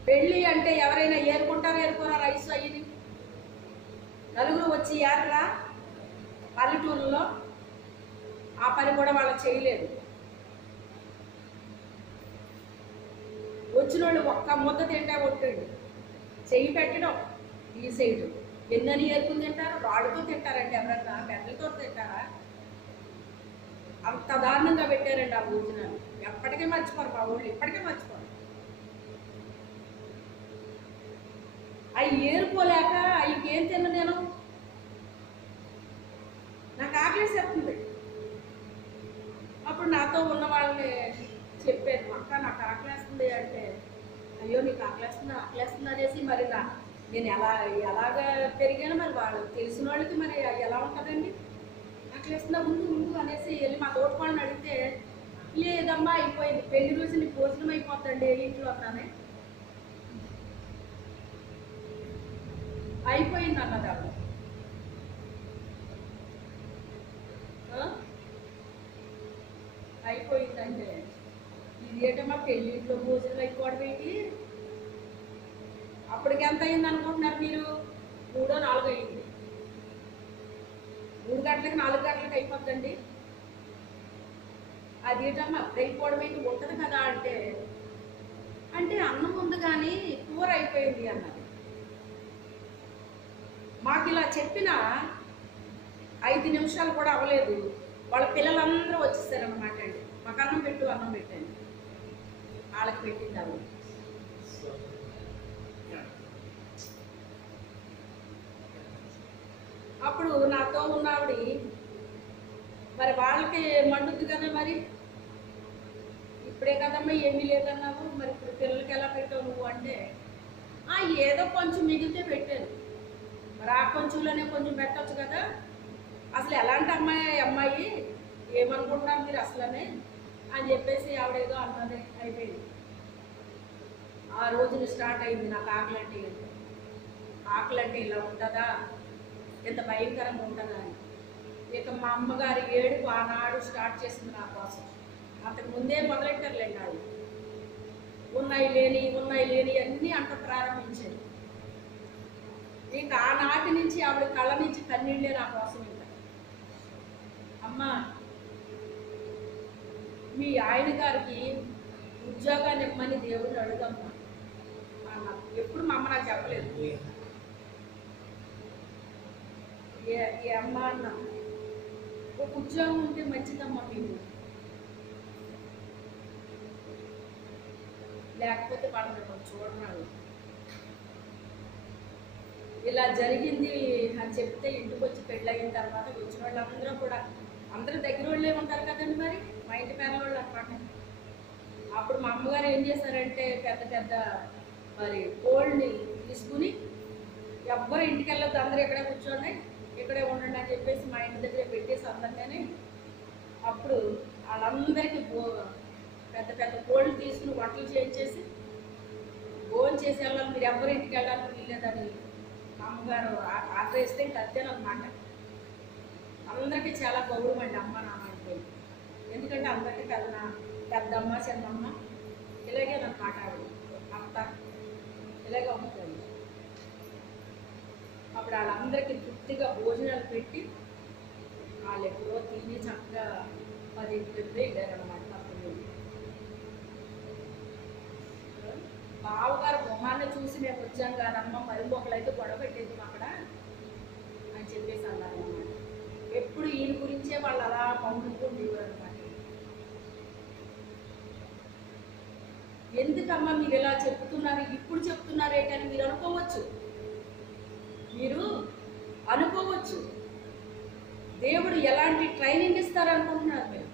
పెళ్ళి అంటే ఎవరైనా ఏరుకోరా రైస్ అయ్యింది. నలుగురు వచ్చి ఏర్రా పల్లెటూరులో ఆ పని కూడా వాళ్ళకి చేయలేదు. వచ్చిన వాళ్ళు ఒక్క ముద్ద తింటా కొట్టాడు, చెయ్యి పెట్టడం తీసేయడం. ఎన్నని ఏరుకుని తింటారు, రాడుతో తింటారండి, ఎవరన్నా పెద్దలతో తింటారా? అంత దారుణంగా పెట్టారండి ఆ భోజనాన్ని. ఎప్పటికీ మర్చిపోరు మా ఊళ్ళు, ఇప్పటికే మర్చిపోరు. అవి ఏరుకోలేక అవి ఏం తిన్నా నేను, నాకు ఆకలేసేస్తుంది. అప్పుడు నాతో ఉన్న వాళ్ళని చెప్పాను, అక్క నాకు ఆకలేస్తుంది అంటే, అయ్యో నీకు ఆకలేస్తుంది అనేసి మరి నేను ఎలాగ పెరిగాను మరి వాళ్ళు తెలిసిన వాళ్ళకి మరి ఎలా ఉంటుందండి. నాకు చేస్తున్నా ముందు ముందు అనేసి వెళ్ళి మా తోటపాళ్ళని అడిగితే లేదమ్మా అయిపోయింది, పెళ్లి రోజు నీ భోజనం అయిపోతుందండి ఇంట్లో అన్నానే. అయిపోయింది అన్నది ఆవిడ. అయిపోయిందంటే ఇది ఏంటమ్మా పెళ్ళింట్లో భోజనం అయిపోవడం ఏంటి? అప్పటికి ఎంత అయింది అనుకుంటున్నారు మీరు? 3 4 అయింది. 3 గంటలకి 4 గంటలకి అయిపోద్దండి. అదేంటమ్మా అప్పుడు అయిపోవడం ఏంటి ఉంటుంది కదా అంటే, అంటే అన్నం ఉంది కానీ కూర అయిపోయింది అన్నది. మాకు ఇలా చెప్పిన 5 నిమిషాలు కూడా అవ్వలేదు, వాళ్ళ పిల్లలందరూ వచ్చేసారనమాట అండి. మాకు అన్నం పెట్టాను, వాళ్ళకి పెట్టింది ఆవిడ. అప్పుడు నాతో ఉన్న ఆవిడ మరి వాళ్ళకి మండుద్ది కదా, మరి ఇప్పుడే కదమ్మా ఏమీ లేదన్నావు, మరి ఇప్పుడు పిల్లలకి ఎలా పెట్టావు నువ్వు అంటే, ఏదో కొంచెం మిగిలితే పెట్టాను, మరి ఆ కొంచెంలోనే కొంచెం పెట్టచ్చు కదా, అసలు ఎలాంటి అమ్మాయి ఏమనుకుంటున్నారు మీరు అసలనే అని చెప్పేసి ఆవిడ ఏదో అన్నది. అయిపోయింది. ఆ రోజున స్టార్ట్ అయింది నాకు ఆకలి అంటే ఇలా ఉంటుందా, ఎంత భయంకరంగా ఉంటుందా అని. ఇక మా అమ్మగారి ఏడుపు ఆనాడు స్టార్ట్ చేసింది నా కోసం. అంతకు ముందే మొదలెట్టారులేండి అది. ఉన్నాయి లేని అన్నీ అంట ప్రారంభించారు. ఇంకా ఆనాటి నుంచి ఆవిడ కళ్ళ నుంచి కన్నీళ్ళే నా కోసం. ఇంకా అమ్మ మీ ఆయన గారికి ఉద్యోగాన్ని ఇమ్మని దేవుడిని అడుగమ్మా అన్న. ఎప్పుడు మా అమ్మ నాకు చెప్పలేదు. ఏ అమ్మ అన్న, ఒక ఉద్యోగం ఉంటే మంచిదమ్మా మీకు, లేకపోతే వాళ్ళని చూడరాదు. ఇలా జరిగింది అని చెప్తే ఇంటికి వచ్చి పెళ్ళయిన తర్వాత వచ్చిన వాళ్ళందరూ కూడా అందరూ దగ్గర వాళ్ళే ఉంటారు కదండి, మరి మా ఇంటి పేద వాళ్ళు అనమాట. అప్పుడు మా అమ్మగారు ఏం చేశారంటే పెద్ద మరి కోల్డ్ని తీసుకుని ఎవ్వరు ఇంటికి వెళ్ళొద్దు, అందరూ ఇక్కడే కూర్చోండి, ఇక్కడే ఉండండి అని చెప్పేసి మా ఇంటి దగ్గర పెట్టేసి అందరినీ. అప్పుడు వాళ్ళందరికీ పెద్ద కోళ్ళు తీసుకుని వంటలు చేయించేసి భోజనం చేసి వెళ్ళాలి, మీరు ఎవరు ఇంటికి వెళ్ళాలని వీల్లేదని అమ్మగారు ఆర్డర్ ఇస్తే అంతేనమాట. అందరికీ చాలా గౌరవం అండి అమ్మ నాన్న అంటే. ఎందుకంటే అందరికీ పెద్దమ్మ చిన్నమ్మ ఇలాగే నన్ను మాట్లాడు, అత్త ఇలాగే ఉంటుంది. అప్పుడు వాళ్ళందరికీ తృప్తిగా భోజనాలు పెట్టి వాళ్ళు ఎప్పుడో తిని చక్కగా 10 వెళ్ళారనమాట. మా పిల్లలు బావగారు మొహాన్ని చూసి మేము వచ్చాం కాదమ్మ, మరి ఒకళ్ళైతే గొడవ పెట్టేది అక్కడ అని చెప్పేసి అన్నారు అన్నమాట. ఎప్పుడు ఈయన గురించే వాళ్ళు అలా పంపుకుంటేవారు అనమాట. ఎందుకమ్మా మీరు ఇలా చెప్తున్నారు, ఇప్పుడు చెప్తున్నారే కానీ మీరు అనుకోవచ్చు దేవుడు ఎలాంటి ట్రైనింగ్ ఇస్తారనుకుంటున్నారు మీరు?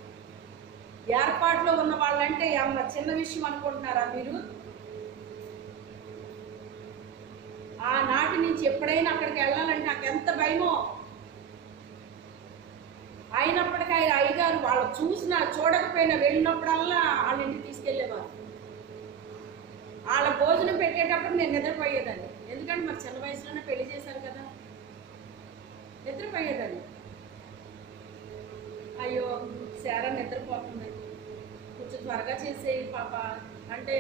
ఏర్పాట్లో ఉన్న వాళ్ళంటే ఏమన్నా చిన్న విషయం అనుకుంటున్నారా మీరు? ఆనాటి నుంచి ఎప్పుడైనా అక్కడికి వెళ్ళాలంటే నాకు ఎంత భయమో. అయినప్పటికీ ఆయన అయ్యగారు వాళ్ళు చూసినా చూడకపోయినా వెళ్ళినప్పుడల్లా వాళ్ళ ఇంటికి తీసుకెళ్ళేవారు. వాళ్ళ భోజనం పెట్టేటప్పుడు నేను నిద్రపోయేదాన్ని. ఎందుకంటే మరి చిన్న వయసులోనే పెళ్లి చేశారు కదా, నిద్రపోయేదాన్ని. అయ్యో శారా నిద్రపోతుంది, కొంచెం త్వరగా చేసేయి పాప అంటే,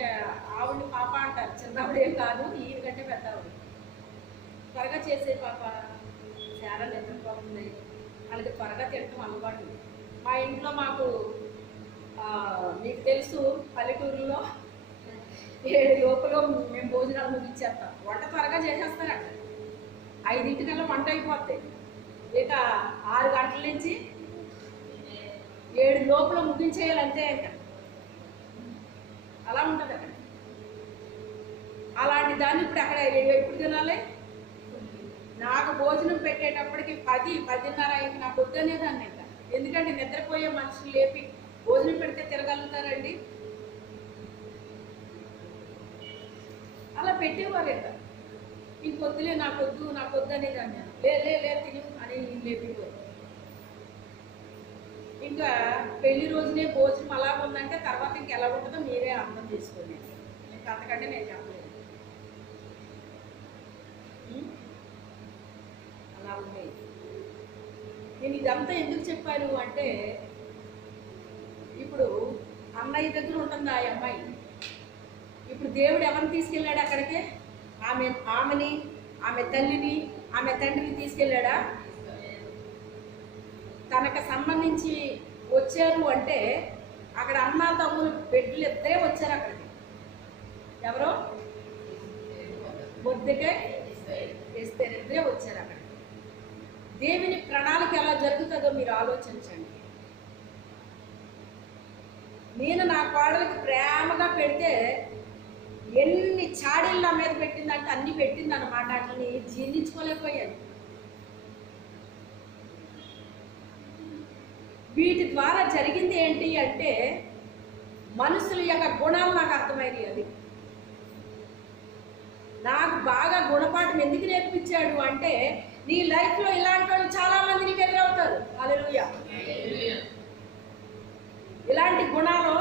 ఆవిడని పాప అంటారు, చిన్నవిడేం కాదు, ఈయన కంటే పెద్ద ఆవిడ. త్వరగా చేసే పాప, శారా నిద్రపోతుంది, వాళ్ళకి త్వరగా తినటం అలవాటు. మా ఇంట్లో మాకు మీకు తెలుసు పల్లెటూరులో 7 లోపల మేము భోజనాలు ముగించేస్తాం. వంట త్వరగా చేసేస్తారంట. 5 వంట అయిపోతాయి. ఇక 6 గంటల నుంచి 7 లోపల ముగించేయాలంతే. ఇంకా అలా ఉంటుంది అక్కడ. అలాంటి దాన్ని ఇప్పుడు అక్కడ ఎప్పుడు తినాలి? నాకు భోజనం పెట్టేటప్పటికి 10-10:30 అయింది. నాకు వద్దనేదాన్ని ఇంకా. ఎందుకంటే నిద్రపోయే మనుషులు లేపి భోజనం పెడితే తిరగలుగుతారండి? అలా పెట్టేవారు ఇంకా. ఇంకొద్దులే, నాకు వద్దు అనేదాన్ని. లే తిని అని లేపేవారు. పెళ్లి రోజునే భోజనం అలా ఉందంటే తర్వాత ఇంకెలా ఉంటుందో మీరే అర్థం చేసుకోండి. ఇంకా అంతకంటే నేను చెప్పలేదు. అలా ఉండేది. నేను ఇదంతా ఎందుకు చెప్పాను అంటే, ఇప్పుడు అన్నయ్య దగ్గర ఉంటుంది ఆ అమ్మాయి. ఇప్పుడు దేవుడు ఎవరిని తీసుకెళ్ళాడు అక్కడికి? ఆమెని, ఆమె తల్లిని, ఆమె తండ్రిని తీసుకెళ్ళాడా? తనకు సంబంధించి వచ్చారు అంటే అక్కడ అన్న తమ్ములు బిడ్డలు ఇద్దరే వచ్చారు అక్కడికి. ఎవరో బొద్దుకే ఇస్తే ఇద్దరే వచ్చారు అక్కడ. దేవుని ప్రణాళిక ఎలా జరుగుతుందో మీరు ఆలోచించండి. నేను నా కోడలికి ప్రేమగా పెడితే ఎన్ని చాడీలు నా మీద పెట్టిందంటే అన్ని పెట్టింది అన్నమాట. అట్లని జీర్ణించుకోలేకపోయాను. వీటి ద్వారా జరిగింది ఏంటి అంటే, మనుషుల యొక్క గుణాలు నాకు అర్థమైనవి. అది నాకు బాగా గుణపాఠం ఎందుకు నేర్పించాడు అంటే, నీ లైఫ్లో ఇలాంటి వాళ్ళు చాలా మంది నీకు ఎదురవుతారు. హల్లెలూయా. ఇలాంటి గుణాలు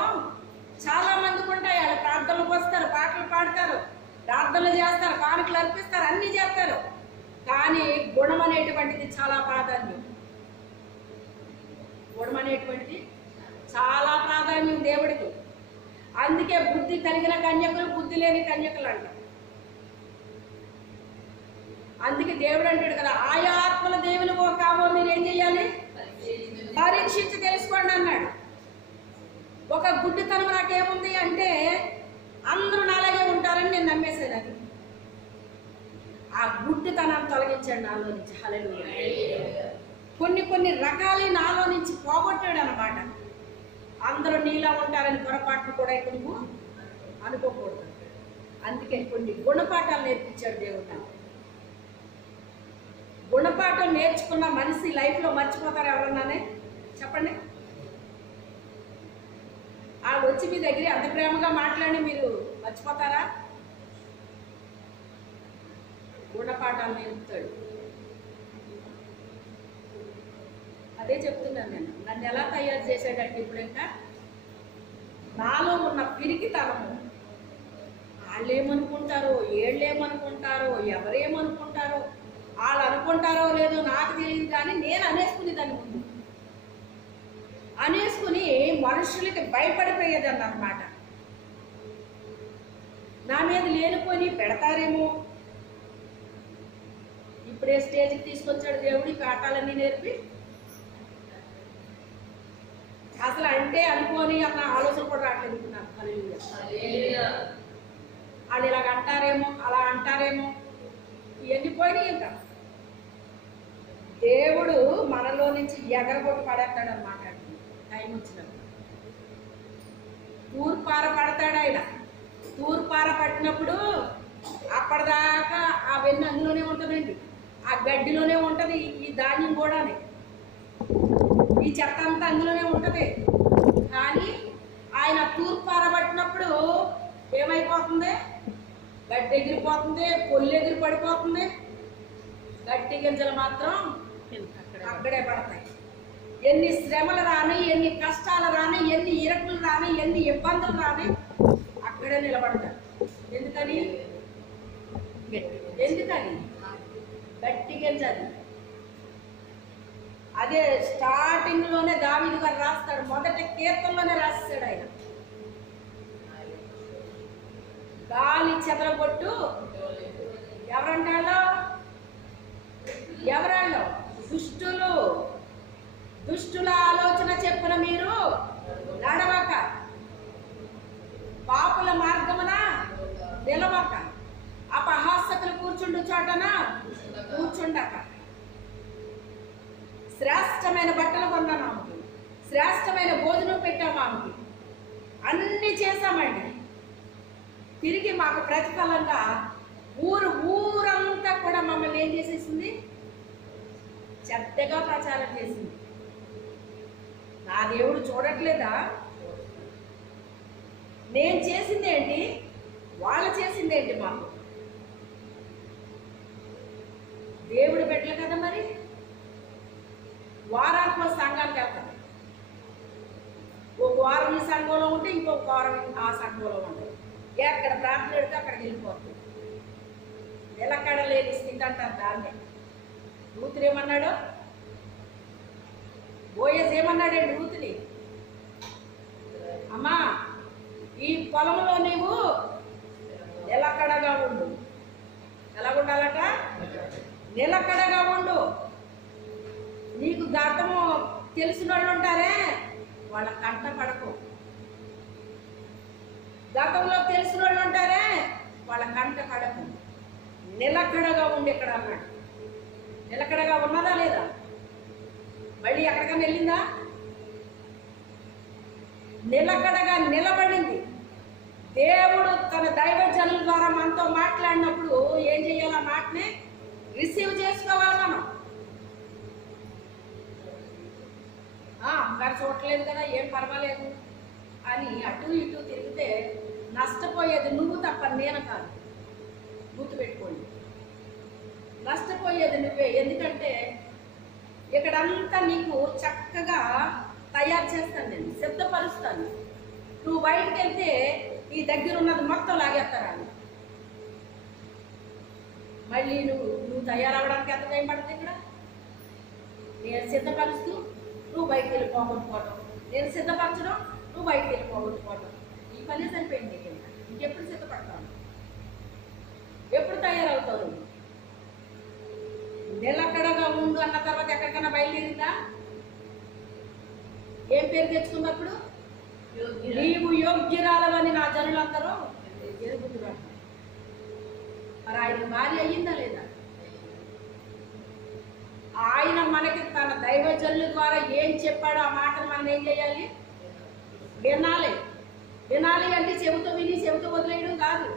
చాలా మందికి ఉంటాయి. వాళ్ళు ప్రార్థనలకు వస్తారు, పాటలు పాడతారు, ప్రార్థనలు చేస్తారు, కానుకలు అర్పిస్తారు, అన్నీ చేస్తారు. కానీ గుణం అనేటువంటిది చాలా ప్రాధాన్యం. గుణం అనేటువంటిది చాలా ప్రాధాన్యం దేవుడికి. అందుకే బుద్ధి కలిగిన కన్యకులు, బుద్ధి లేని కన్యకులు అంటారు. అందుకే దేవుడు అంటాడు కదా, ఆయా ఆత్మల దేవుని కావో మీరు ఏం చెయ్యాలి? పరీక్షించి తెలుసుకోండి అన్నాడు. ఒక గుడ్డితనం నాకేముంది అంటే, అందరూ నాలాగే ఉంటారని నేను నమ్మేశాను. అది ఆ గుడ్డితనాన్ని తొలగించాడు నాలో నుంచి. హల్లెలూయా. కొన్ని రకాలు నాలో నుంచి పోగొట్టాడు అన్నమాట. అందరూ నీలా ఉంటారని పొరపాట్లు కూడా ఇక్కడ నువ్వు అనుకోకూడదు. అందుకే కొన్ని గుణపాఠాలు నేర్పించాడు దేవుడు నాకు. గుణపాఠం నేర్చుకున్న మనిషి లైఫ్లో మర్చిపోతారు ఎవరన్నానే? చెప్పండి. ఆ వచ్చి మీ దగ్గర అంత ప్రేమగా మాట్లాడి మీరు మర్చిపోతారా? గుణపాఠాలు నేర్పుతాడు. అదే చెప్తున్నాను నేను. నన్ను ఎలా తయారు చేశాడంటే, ఇప్పుడు ఇంకా నాలో ఉన్న పిరికితనము, వాళ్ళేమనుకుంటారో, ఏళ్ళేమనుకుంటారో, ఎవరేమనుకుంటారో, వాళ్ళు అనుకుంటారో లేదో నాకు తెలియదు, కానీ నేను అనేసుకుని దాని ముందు అనేసుకుని మనుషులకి భయపడిపోయేదాన్ని అన్నమాట. నా మీద లేనిపోయి పెడతారేమో. ఇప్పుడే స్టేజ్కి తీసుకొచ్చాడు దేవుడు ఈ పాఠాలన్నీ నేర్పి. అసలు అంటే అనుకోని అన్న ఆలోచన కూడా రావట్లేదు నాకు. హల్లెలూయా. వాళ్ళు ఇలాగ అంటారేమో, అలా అంటారేమో, ఇవన్నీ పోయినాయి. ఇంకా దేవుడు మనలో నుంచి ఎగరగొట్టి పడేస్తాడు అన్నమాట. టైం వచ్చినప్పుడు తూర్పార పడతాడు ఆయన. తూర్పార పట్టినప్పుడు అప్పటిదాకా ఆ వెన్ను అందులోనే ఉంటుందండి, ఆ గడ్డిలోనే ఉంటుంది, ఈ ధాన్యం కూడా, ఈ చెత్త అంతా అందులోనే ఉంటుంది. కానీ ఆయన తూర్పార పట్టినప్పుడు ఏమైపోతుంది? గడ్డి ఎగిరిపోతుంది, పొల్లు ఎగిరి పడిపోతుంది, గడ్డి గింజలు మాత్రం అక్కడే పడతాయి. ఎన్ని శ్రమలు రాని, ఎన్ని కష్టాలు రాని, ఎన్ని ఇరకులు రాని, ఎన్ని ఇబ్బందులు రాని అక్కడే నిలబడతారు. ఎందుకని? గట్టి గింజలు. అదే స్టార్టింగ్ లోనే దావీదు గారు రాస్తాడు, మొదటి కీర్తనలోనే రాస్తాడు ఆయన. గాలి చెదరగొట్టు ఎవరంటాడో? దుష్టుల ఆలోచన చెప్పున మీరు నడవక, పాపుల మార్గమున నిలవక, అపహాసకులు కూర్చుండు చోటన కూర్చుండక. శ్రేష్టమైన బట్టలు కొన్నాను ఆమెకి, శ్రేష్టమైన భోజనం పెట్టాము ఆమెకి, అన్ని చేశామండి. తిరిగి మాకు ప్రతిఫలంగా ఊరంతా కూడా మమ్మల్ని ఏం చేసేసింది? చెడ్డగా ప్రచారం చేసింది. నా దేవుడు చూడట్లేదా? నేను చేసిందేంటి, వాళ్ళు చేసిందేంటి? మాకు దేవుడు పెట్టలే కదా. మరి వారాత్మ సంఘానికి వెళ్తారు, వారం ఈ సంఘంలో ఉంటే ఇంకొక వారం ఆ సంఘంలో ఉంటుంది. ఎక్కడ ప్రార్థన పెడితే అక్కడికి వెళ్ళిపోతుంది. నిలకడలేని స్థితి అంటారు దాన్నే. రూతులు ఏమన్నాడు? బోయజ్ ఏమన్నాడండి రూతుని? అమ్మా, ఈ పొలంలో నీవు నిలకడగా ఉండు. ఎలాగుండాలట? నిలకడగా ఉండు. నీకు గతము తెలిసిన వాళ్ళు ఉంటారే, వాళ్ళ కంట పడకు. గతంలో తెలిసిన వాళ్ళు ఉంటారే, వాళ్ళ కంట పడకు. నిలకడగా ఉండి ఇక్కడ అన్నాడు. నిలకడగా ఉన్నదా లేదా? మళ్ళీ ఎక్కడికైనా వెళ్ళిందా? నిలకడగా నిలబడింది. దేవుడు తన దైవజనుల ద్వారా మనతో మాట్లాడినప్పుడు ఏం చేయాలి? ఆ మాటని రిసీవ్ చేసుకోవాలి మనం. అమ్మగారు చూడలేదు కదా, ఏం పర్వాలేదు అని అటు ఇటు తిరిగితే నష్టపోయేది నువ్వు తప్ప నేను కాదు. గుర్తుపెట్టుకోండి, నష్టపోయేది నువ్వే. ఎందుకంటే ఇక్కడంతా నీకు చక్కగా తయారు చేస్తాను, నేను సిద్ధపరుస్తాను. నువ్వు బయటకు వెళ్తే ఈ దగ్గర ఉన్నది మొత్తం లాగేస్తాను. మళ్ళీ నువ్వు తయారవడానికి ఎంత టైం పడుతుంది? ఇక్కడ నేను సిద్ధపరుస్తూ నువ్వు బయటకు వెళ్ళి పోగొట్టుకోవటం, నేను సిద్ధపరచడం, నువ్వు బయటకు వెళ్ళి పోగొట్టుకోవటం. ఈ పని సరిపోయింది. ఇంకెప్పుడు సిద్ధపడతాను? ఎప్పుడు తయారవుతావు? నిలకడగా ఉండు అన్న తర్వాత ఎక్కడికైనా బయలుదేరిందా? ఏం పేరు తెచ్చుకున్నప్పుడు? నీవు యోగ్యురాలవని నా జనులందరూ ఎరుగుతున్నారు. మరి ఆయన భార్య అయ్యిందా లేదా? ఆయన మనకి తన దైవజనుల ద్వారా ఏం చెప్పాడో ఆ మాటను మనం ఏం చేయాలి? వినాలి. వినాలి అంటే చెబుతూ విని చెబుతూ వదిలేయడం కాదు.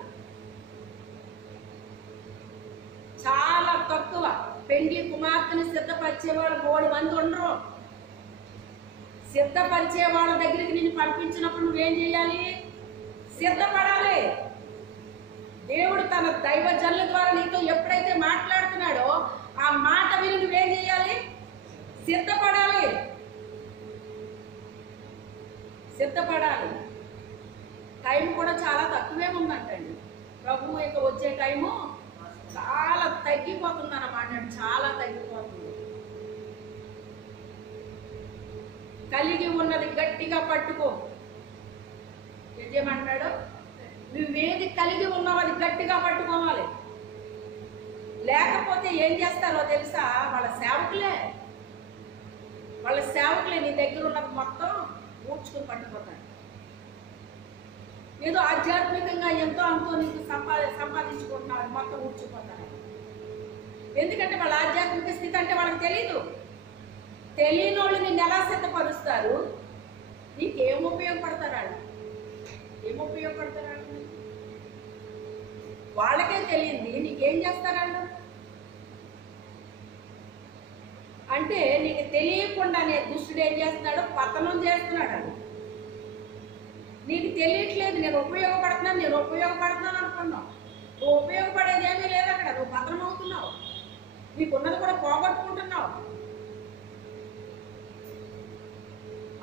చాలా తక్కువ. పెండ్లి కుమార్తెని సిద్ధపరిచేవాడు 3 మంది ఉండరు. సిద్ధపరిచే వాళ్ళ దగ్గరికి నిన్ను పంపించినప్పుడు నువ్వేం చేయాలి? సిద్ధపడాలి. దేవుడు తన దైవజనుల ద్వారా నీతో ఎప్పుడైతే మాట్లాడుతున్నాడో ఆ మాట విని నువ్వేం చేయాలి? సిద్ధపడాలి. సిద్ధపడాలి. టైం కూడా చాలా తక్కువే ఉందంటండి. ప్రభువు ఇక వచ్చే టైము చాలా తగ్గిపోతుంది అన్నమాట. చాలా తగ్గిపోతుంది. కలిగి ఉన్నది గట్టిగా పట్టుకో. ఏమంటాడు? నువ్వేది కలిగి ఉన్నావు అది గట్టిగా పట్టుకోవాలి. లేకపోతే ఏం చేస్తారో తెలుసా? వాళ్ళ సేవకులే నీ దగ్గర ఉన్నది మొత్తం ఊడ్చుకుని పట్టుకోతారు. ఏదో ఆధ్యాత్మికంగా ఎంతో అంతో నీకు సంపాదించుకుంటున్నావు, అది మొత్తం ఊడ్చుకుంటారు. ఎందుకంటే వాళ్ళ ఆధ్యాత్మిక స్థితి అంటే వాళ్ళకి తెలీదు. తెలియని వాళ్ళు నిన్ను ఎలా సిద్ధపరుస్తారు? నీకేం ఉపయోగపడతారు? వాళ్ళు ఏం ఉపయోగపడతారు? వాళ్ళకే తెలియంది నీకేం చేస్తారండు? అంటే నీకు తెలియకుండానే దుష్టుడు ఏం చేస్తున్నాడు? పతనం చేస్తున్నాడు. నీకు తెలియట్లేదు నేను ఉపయోగపడుతున్నాను అనుకున్నావు. నువ్వు ఉపయోగపడేది ఏమీ లేదు అక్కడ. నువ్వు పతనం అవుతున్నావు. నీకున్నది కూడా పోగొట్టుకుంటున్నావు.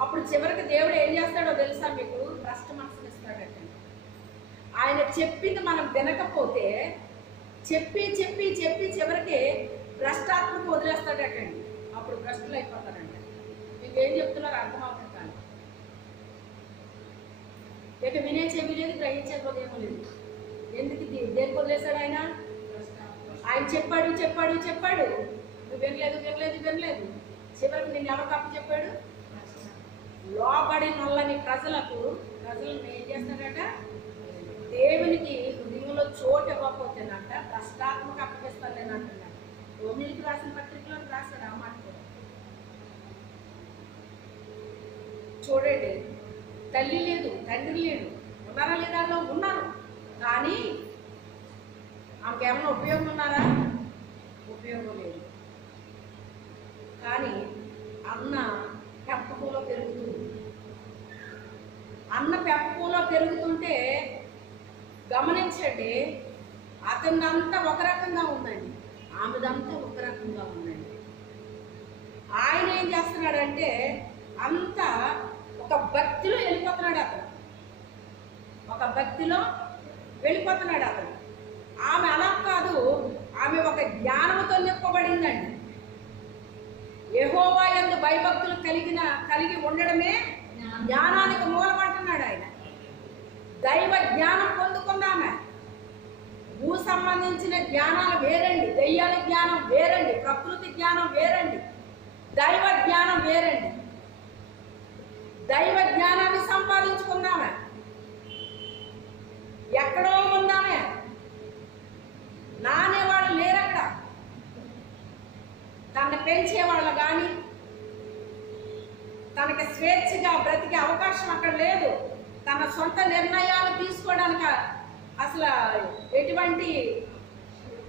అప్పుడు చివరికి దేవుడు ఏం చేస్తాడో తెలుసా మీకు? భ్రష్ట మనసుని ఇస్తాడట. ఆయన చెప్పింది మనం వినకపోతే చెప్పి చివరికి భ్రష్టాత్మకు వదిలేస్తాడటండి. అప్పుడు భ్రష్టులు అయిపోతారంట. మీకు ఏం చెప్తున్నారు అర్థమవుతుంది. కానీ ఇక వినే చెవి లేదు, గ్రహించే హృదయం లేదు. ఎందుకు? దేనికి వదిలేశాడు ఆయన? ఆయన చెప్పాడు, నువ్వు వినలేదు. చివరికి నేను ఎవరికి అప్పు చెప్పాడు? లోబడి నొల్లని ప్రజలను ఏం చేస్తాడట? దేవునికి హృదయంలో చోటు ఇవ్వకపోతేనంట భ్రష్టాత్మక అప్పగిస్తాను నేను అంటున్నాడు. రోమిలికి రాసిన పత్రికలో రాశాడు ఆ మాట. చూడండి, తల్లి లేదు, తండ్రి లేడు, ఉన్నారా లేదా? ఉన్నారు. కానీ ఆమెకేమన్నా ఉపయోగం ఉన్నారా? ఉపయోగం లేదు. కానీ అన్న పెంపకంలో పెరుగుతుంది. అన్న పెంపకంలో పెరుగుతుంటే గమనించండి, అతనంతా ఒక రకంగా ఉందండి, ఆమెదంతా ఒక రకంగా ఉందండి. ఆయన ఏం చేస్తున్నాడంటే అంతా ఒక భక్తిలో వెళ్ళిపోతున్నాడు అతను, ఒక భక్తిలో వెళ్ళిపోతున్నాడు అతను. ఆమె అలా కాదు, ఆమె ఒక జ్ఞానంతో నింపబడిందండి. యెహోవా యందు భయభక్తులు కలిగి ఉండడమే జ్ఞానానికి మూలమంటున్నాడు ఆయన. దైవ జ్ఞానం పొందుకుందామె. భూ సంబంధించిన జ్ఞానాలు వేరండి, దెయ్యాల జ్ఞానం వేరండి, ప్రకృతి జ్ఞానం వేరండి, దైవ జ్ఞానం వేరండి. దైవ జ్ఞానాన్ని సంపాదించుకుందామే. ఎక్కడో ఉందామే, నానేవాళ్ళు లేరు అక్కడ. తనని పెంచేవాళ్ళు కానీ తనకి స్వేచ్ఛగా బ్రతికే అవకాశం అక్కడ లేదు. తన సొంత నిర్ణయాలు తీసుకోవడానికి అసలు ఎటువంటి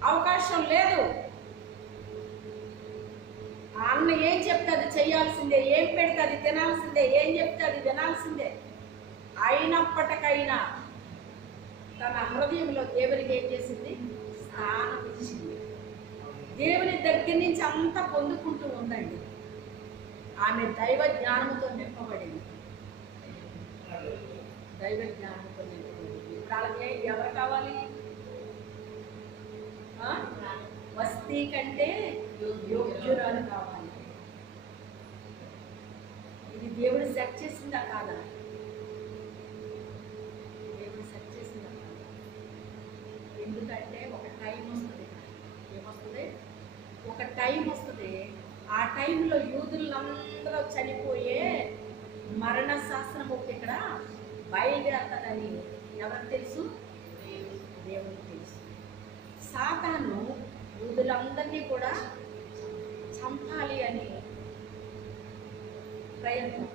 అవకాశం లేదు. ఆ అన్న ఏం చెప్తే అది చేయాల్సిందే, ఏం పెడితే అది తినాల్సిందే, ఏం చెప్తే అది వినాల్సిందే. అయినప్పటికైనా తన హృదయంలో దేవునికి ఏం చేసింది? స్థానం ఇచ్చింది. దేవుని దగ్గర నుంచి అంతా పొందుకుంటూ ఉందండి. ఆమె దైవ జ్ఞానంతో నింపబడింది, దైవ జ్ఞానంతో నింపబడింది. ఇప్పుడు అలాగే ఎవరు కావాలి? వస్తీ కంటే యోగ్యురాలు కావాలి. ఇది దేవుడు సెట్ చేసిందా కాదా? దేవుడు సెట్ చేసిందా కాదా? ఎందుకంటే ఒక టైం వస్తుంది. ఏమొస్తుంది? ఒక టైం వస్తుంది. ఆ టైంలో యూదులందరూ చనిపోయే మరణ శాస్త్రం ఒకటి ఇక్కడ బయలుదేరుతుందని ఎవరికి తెలుసు? దేవునికి తెలుసు. సాతాను యూదులందరినీ కూడా చంపాలి అని ప్రయత్నం.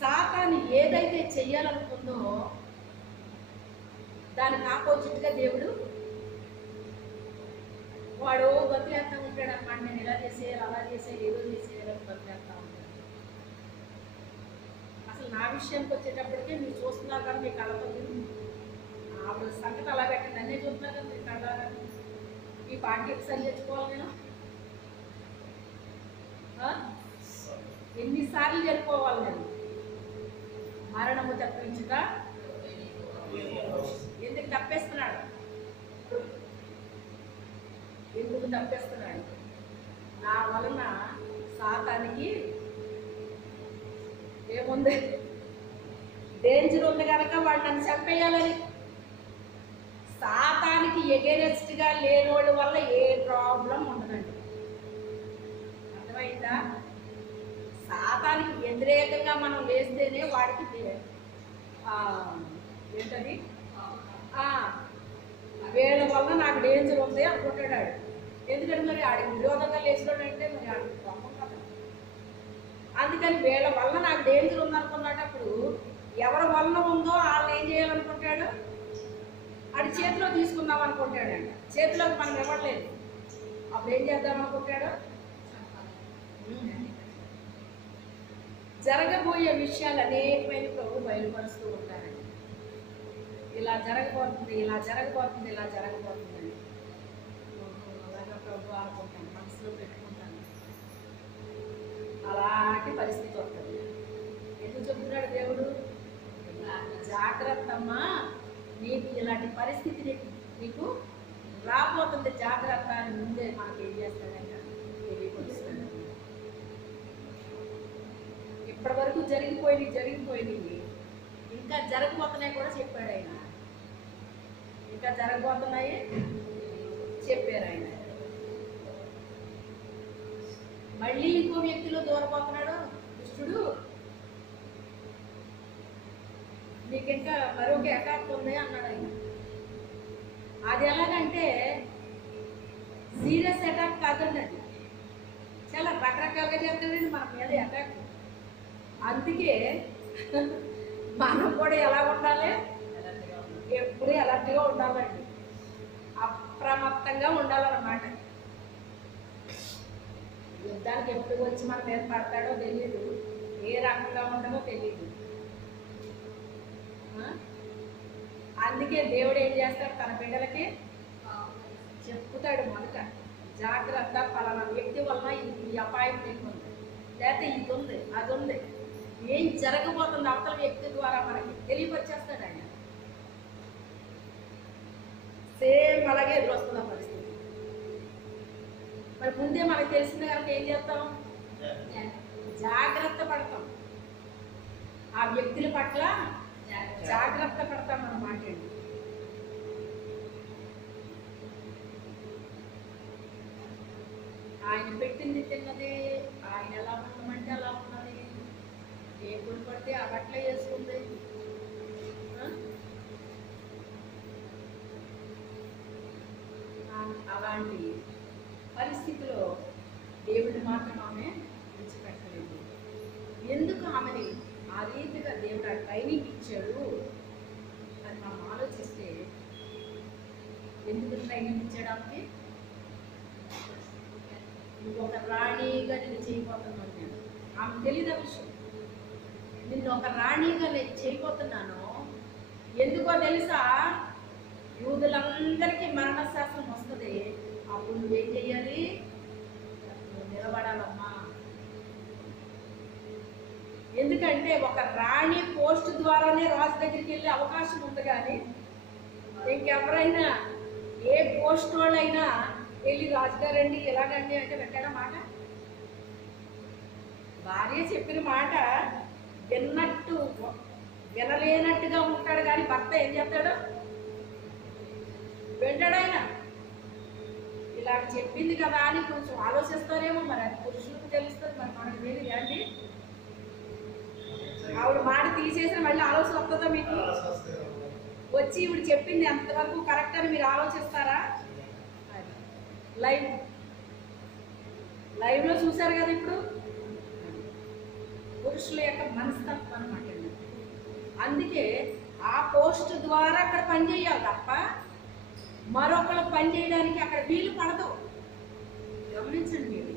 సాతాను ఏదైతే చెయ్యాలనుకుందో దానికి ఆపోజిట్గా దేవుడు వాడు బతికేస్తా ఉంటాడు అన్నమాట. నేను ఇలా చేసేయాలి, అలా చేసేయాలి, ఏదో చేసేయాలని బతికేస్తా ఉంటాడు. అసలు నా విషయానికి వచ్చేటప్పటికే మీరు చూస్తున్నారు కదా, మీకు కలపదు. ఆవిడ సంగతి అలా పెట్టండి, అన్నీ చూస్తున్నారు కదా మీరు కలగా. ఈ పార్టీ ఎక్సైజ్ తెచ్చుకోవాలి నేను. ఎన్నిసార్లు చెప్పుకోవాలి నేను? మరణము తప్పించుట ఎందుకు తప్పేస్తున్నాడు? ఎందుకు తప్పేస్తున్నాడు? నా వలన సాతానికి ఏముంది? డేంజర్ ఉంది కనుక వాడు నన్ను చంపేయాలని. సాతానికి ఎగెనెస్ట్గా లేనోడి వల్ల ఏ ప్రాబ్లం ఉండదండి. అర్థమైందా? సాతానికి వ్యతిరేకంగా మనం వేస్తేనే వాడికి ఏంటది, వీళ్ళ వల్ల నాకు డేంజర్ ఉంది అనుకుంటాడు. ఎందుకంటే మరి ఆడికి విరోధంగా లేచినాడు అంటే మరి ఆడికి పాపం కదా. అందుకని వీళ్ళ వల్ల నాకు డేంజర్ ఉందనుకున్నప్పుడు ఎవరి వల్ల ఉందో వాళ్ళని ఏం చేయాలనుకుంటాడు? ఆడి చేతిలో తీసుకుందాం అనుకుంటాడంట. చేతిలోకి మనం ఇవ్వట్లేదు, అప్పుడు ఏం చేద్దాం అనుకుంటాడు? జరగబోయే విషయాలు అనేకమైన ప్రభు బయలుపరుస్తూ ఉంటారండి. ఇలా జరగబోతుంది, ఇలా జరగబోతుంది, ఇలా జరగబోతుంది అని అలాగే ప్రభు అనుకుంటాను, మనసులో పెట్టుకుంటాను. అలాంటి పరిస్థితి వస్తుంది. ఎందుకు చెప్తున్నాడు దేవుడు? జాగ్రత్త అమ్మా, నీకు ఇలాంటి పరిస్థితి నీకు రాబోతుంది, జాగ్రత్త అని ముందే మనకి ఏం చేస్తాడంటే తెలియపరుస్తాడు. ఇప్పటి వరకు జరిగిపోయినాయి ఇంకా జరగబోతున్నాయి కూడా చెప్పాడు ఆయన. ఇంకా జరగబోతున్నాయి చెప్పారు ఆయన. మళ్ళీ ఇంకో వ్యక్తిలో దూరపోతున్నాడు దుష్టుడు. నీకు ఇంకా మరొక అటాక్ ఉంది అన్నాడు ఆయన. అది ఎలాగంటే సీరియస్ అటాక్ కాదండి, అది చాలా రకరకాలుగా చేస్తాడండి మన మీద అటాక్. అందుకే మనం కూడా ఎలా ఉండాలి? ఎప్పుడు అలర్ట్గా ఉండాలండి, అప్రమత్తంగా ఉండాలన్నమాట. యుద్ధానికి ఎప్పుడు వచ్చి మన మీద పడతాడో తెలియదు, ఏ రకంగా ఉండదో తెలియదు. అందుకే దేవుడు ఏం చేస్తాడు? తన బిడ్డలకి చెప్పుతాడు మొదట, జాగ్రత్త, పలానా వ్యక్తి వలన ఈ అపాయం నీకు ఉంది, లేకపోతే ఇది ఉంది అది ఉంది, ఏం జరగబోతుంది అవతల వ్యక్తి ద్వారా మనకి తెలియపరిచేస్తాడు ఆయన. సేమ్ అలాగే ఎదురొస్తుంది ఆ పరిస్థితి. మరి ముందే మనకు తెలిసింది కనుక ఏం చేస్తాం? జాగ్రత్త పడతాం, ఆ వ్యక్తుల పట్ల జాగ్రత్త పడతాం అన్నమాట. ఆయన పెట్టింది తిన్నది, ఆయన ఎలా ఉండమంటే అలా ఉన్నది, ఏ గుడి పడితే ఆ బట్టలే వేసుకుంది. అలాంటి పరిస్థితిలో దేవుడిని మాత్రం ఆమె విడిచిపెట్టలేదు. ఎందుకు ఆమెని ఆ రీతిగా దేవుడు ఆ ట్రైనింగ్ ఇచ్చాడు అని మనం ఆలోచిస్తే, ఎందుకు ట్రైనింగ్ ఇచ్చడానికి? ఇంకొక రాణిగా నేను చేయబోతున్నాను. నేను ఆమె తెలియదు విషయం. నిన్ను ఒక రాణిగా నేను చేయబోతున్నాను. ఎందుకో తెలుసా? యూదులందరికీ మరణ శాసనం వస్తుంది. అప్పుడు నువ్వేం చెయ్యాలి? నువ్వు నిలబడాలమ్మా. ఎందుకంటే ఒక రాణి పోస్ట్ ద్వారానే రాజు దగ్గరికి వెళ్ళే అవకాశం ఉంది, కానీ ఇంకెవరైనా ఏ పోస్ట్ వాళ్ళైనా వెళ్ళి రాజుగారండి ఎలాగండి అంటే పెట్టాడా మాట? భార్య చెప్పిన మాట విన్నట్టు వినలేనట్టుగా ఉంటాడు, కానీ భర్త ఏం చెప్తాడు? వింటాడు. ఆయన ఇలా చెప్పింది కదా అని కొంచెం ఆలోచిస్తారేమో. మరి అది పురుషులకు తెలుస్తుంది, మరి మనకు తెలియదు అండి. ఆవిడ మాట తీసేసిన మళ్ళీ ఆలోచన వస్తుందా మీకు? వచ్చి ఇప్పుడు చెప్పింది ఎంతవరకు కరెక్ట్ అని మీరు ఆలోచిస్తారా? లైవ్లో చూసారు కదా ఇప్పుడు పురుషుల యొక్క మనస్తత్వం అనమాట. అందుకే ఆ పోస్ట్ ద్వారా అక్కడ పనిచేయాలి తప్ప మరొకరు పని చేయడానికి అక్కడ వీలు పడదు. గమనించండి మీరు.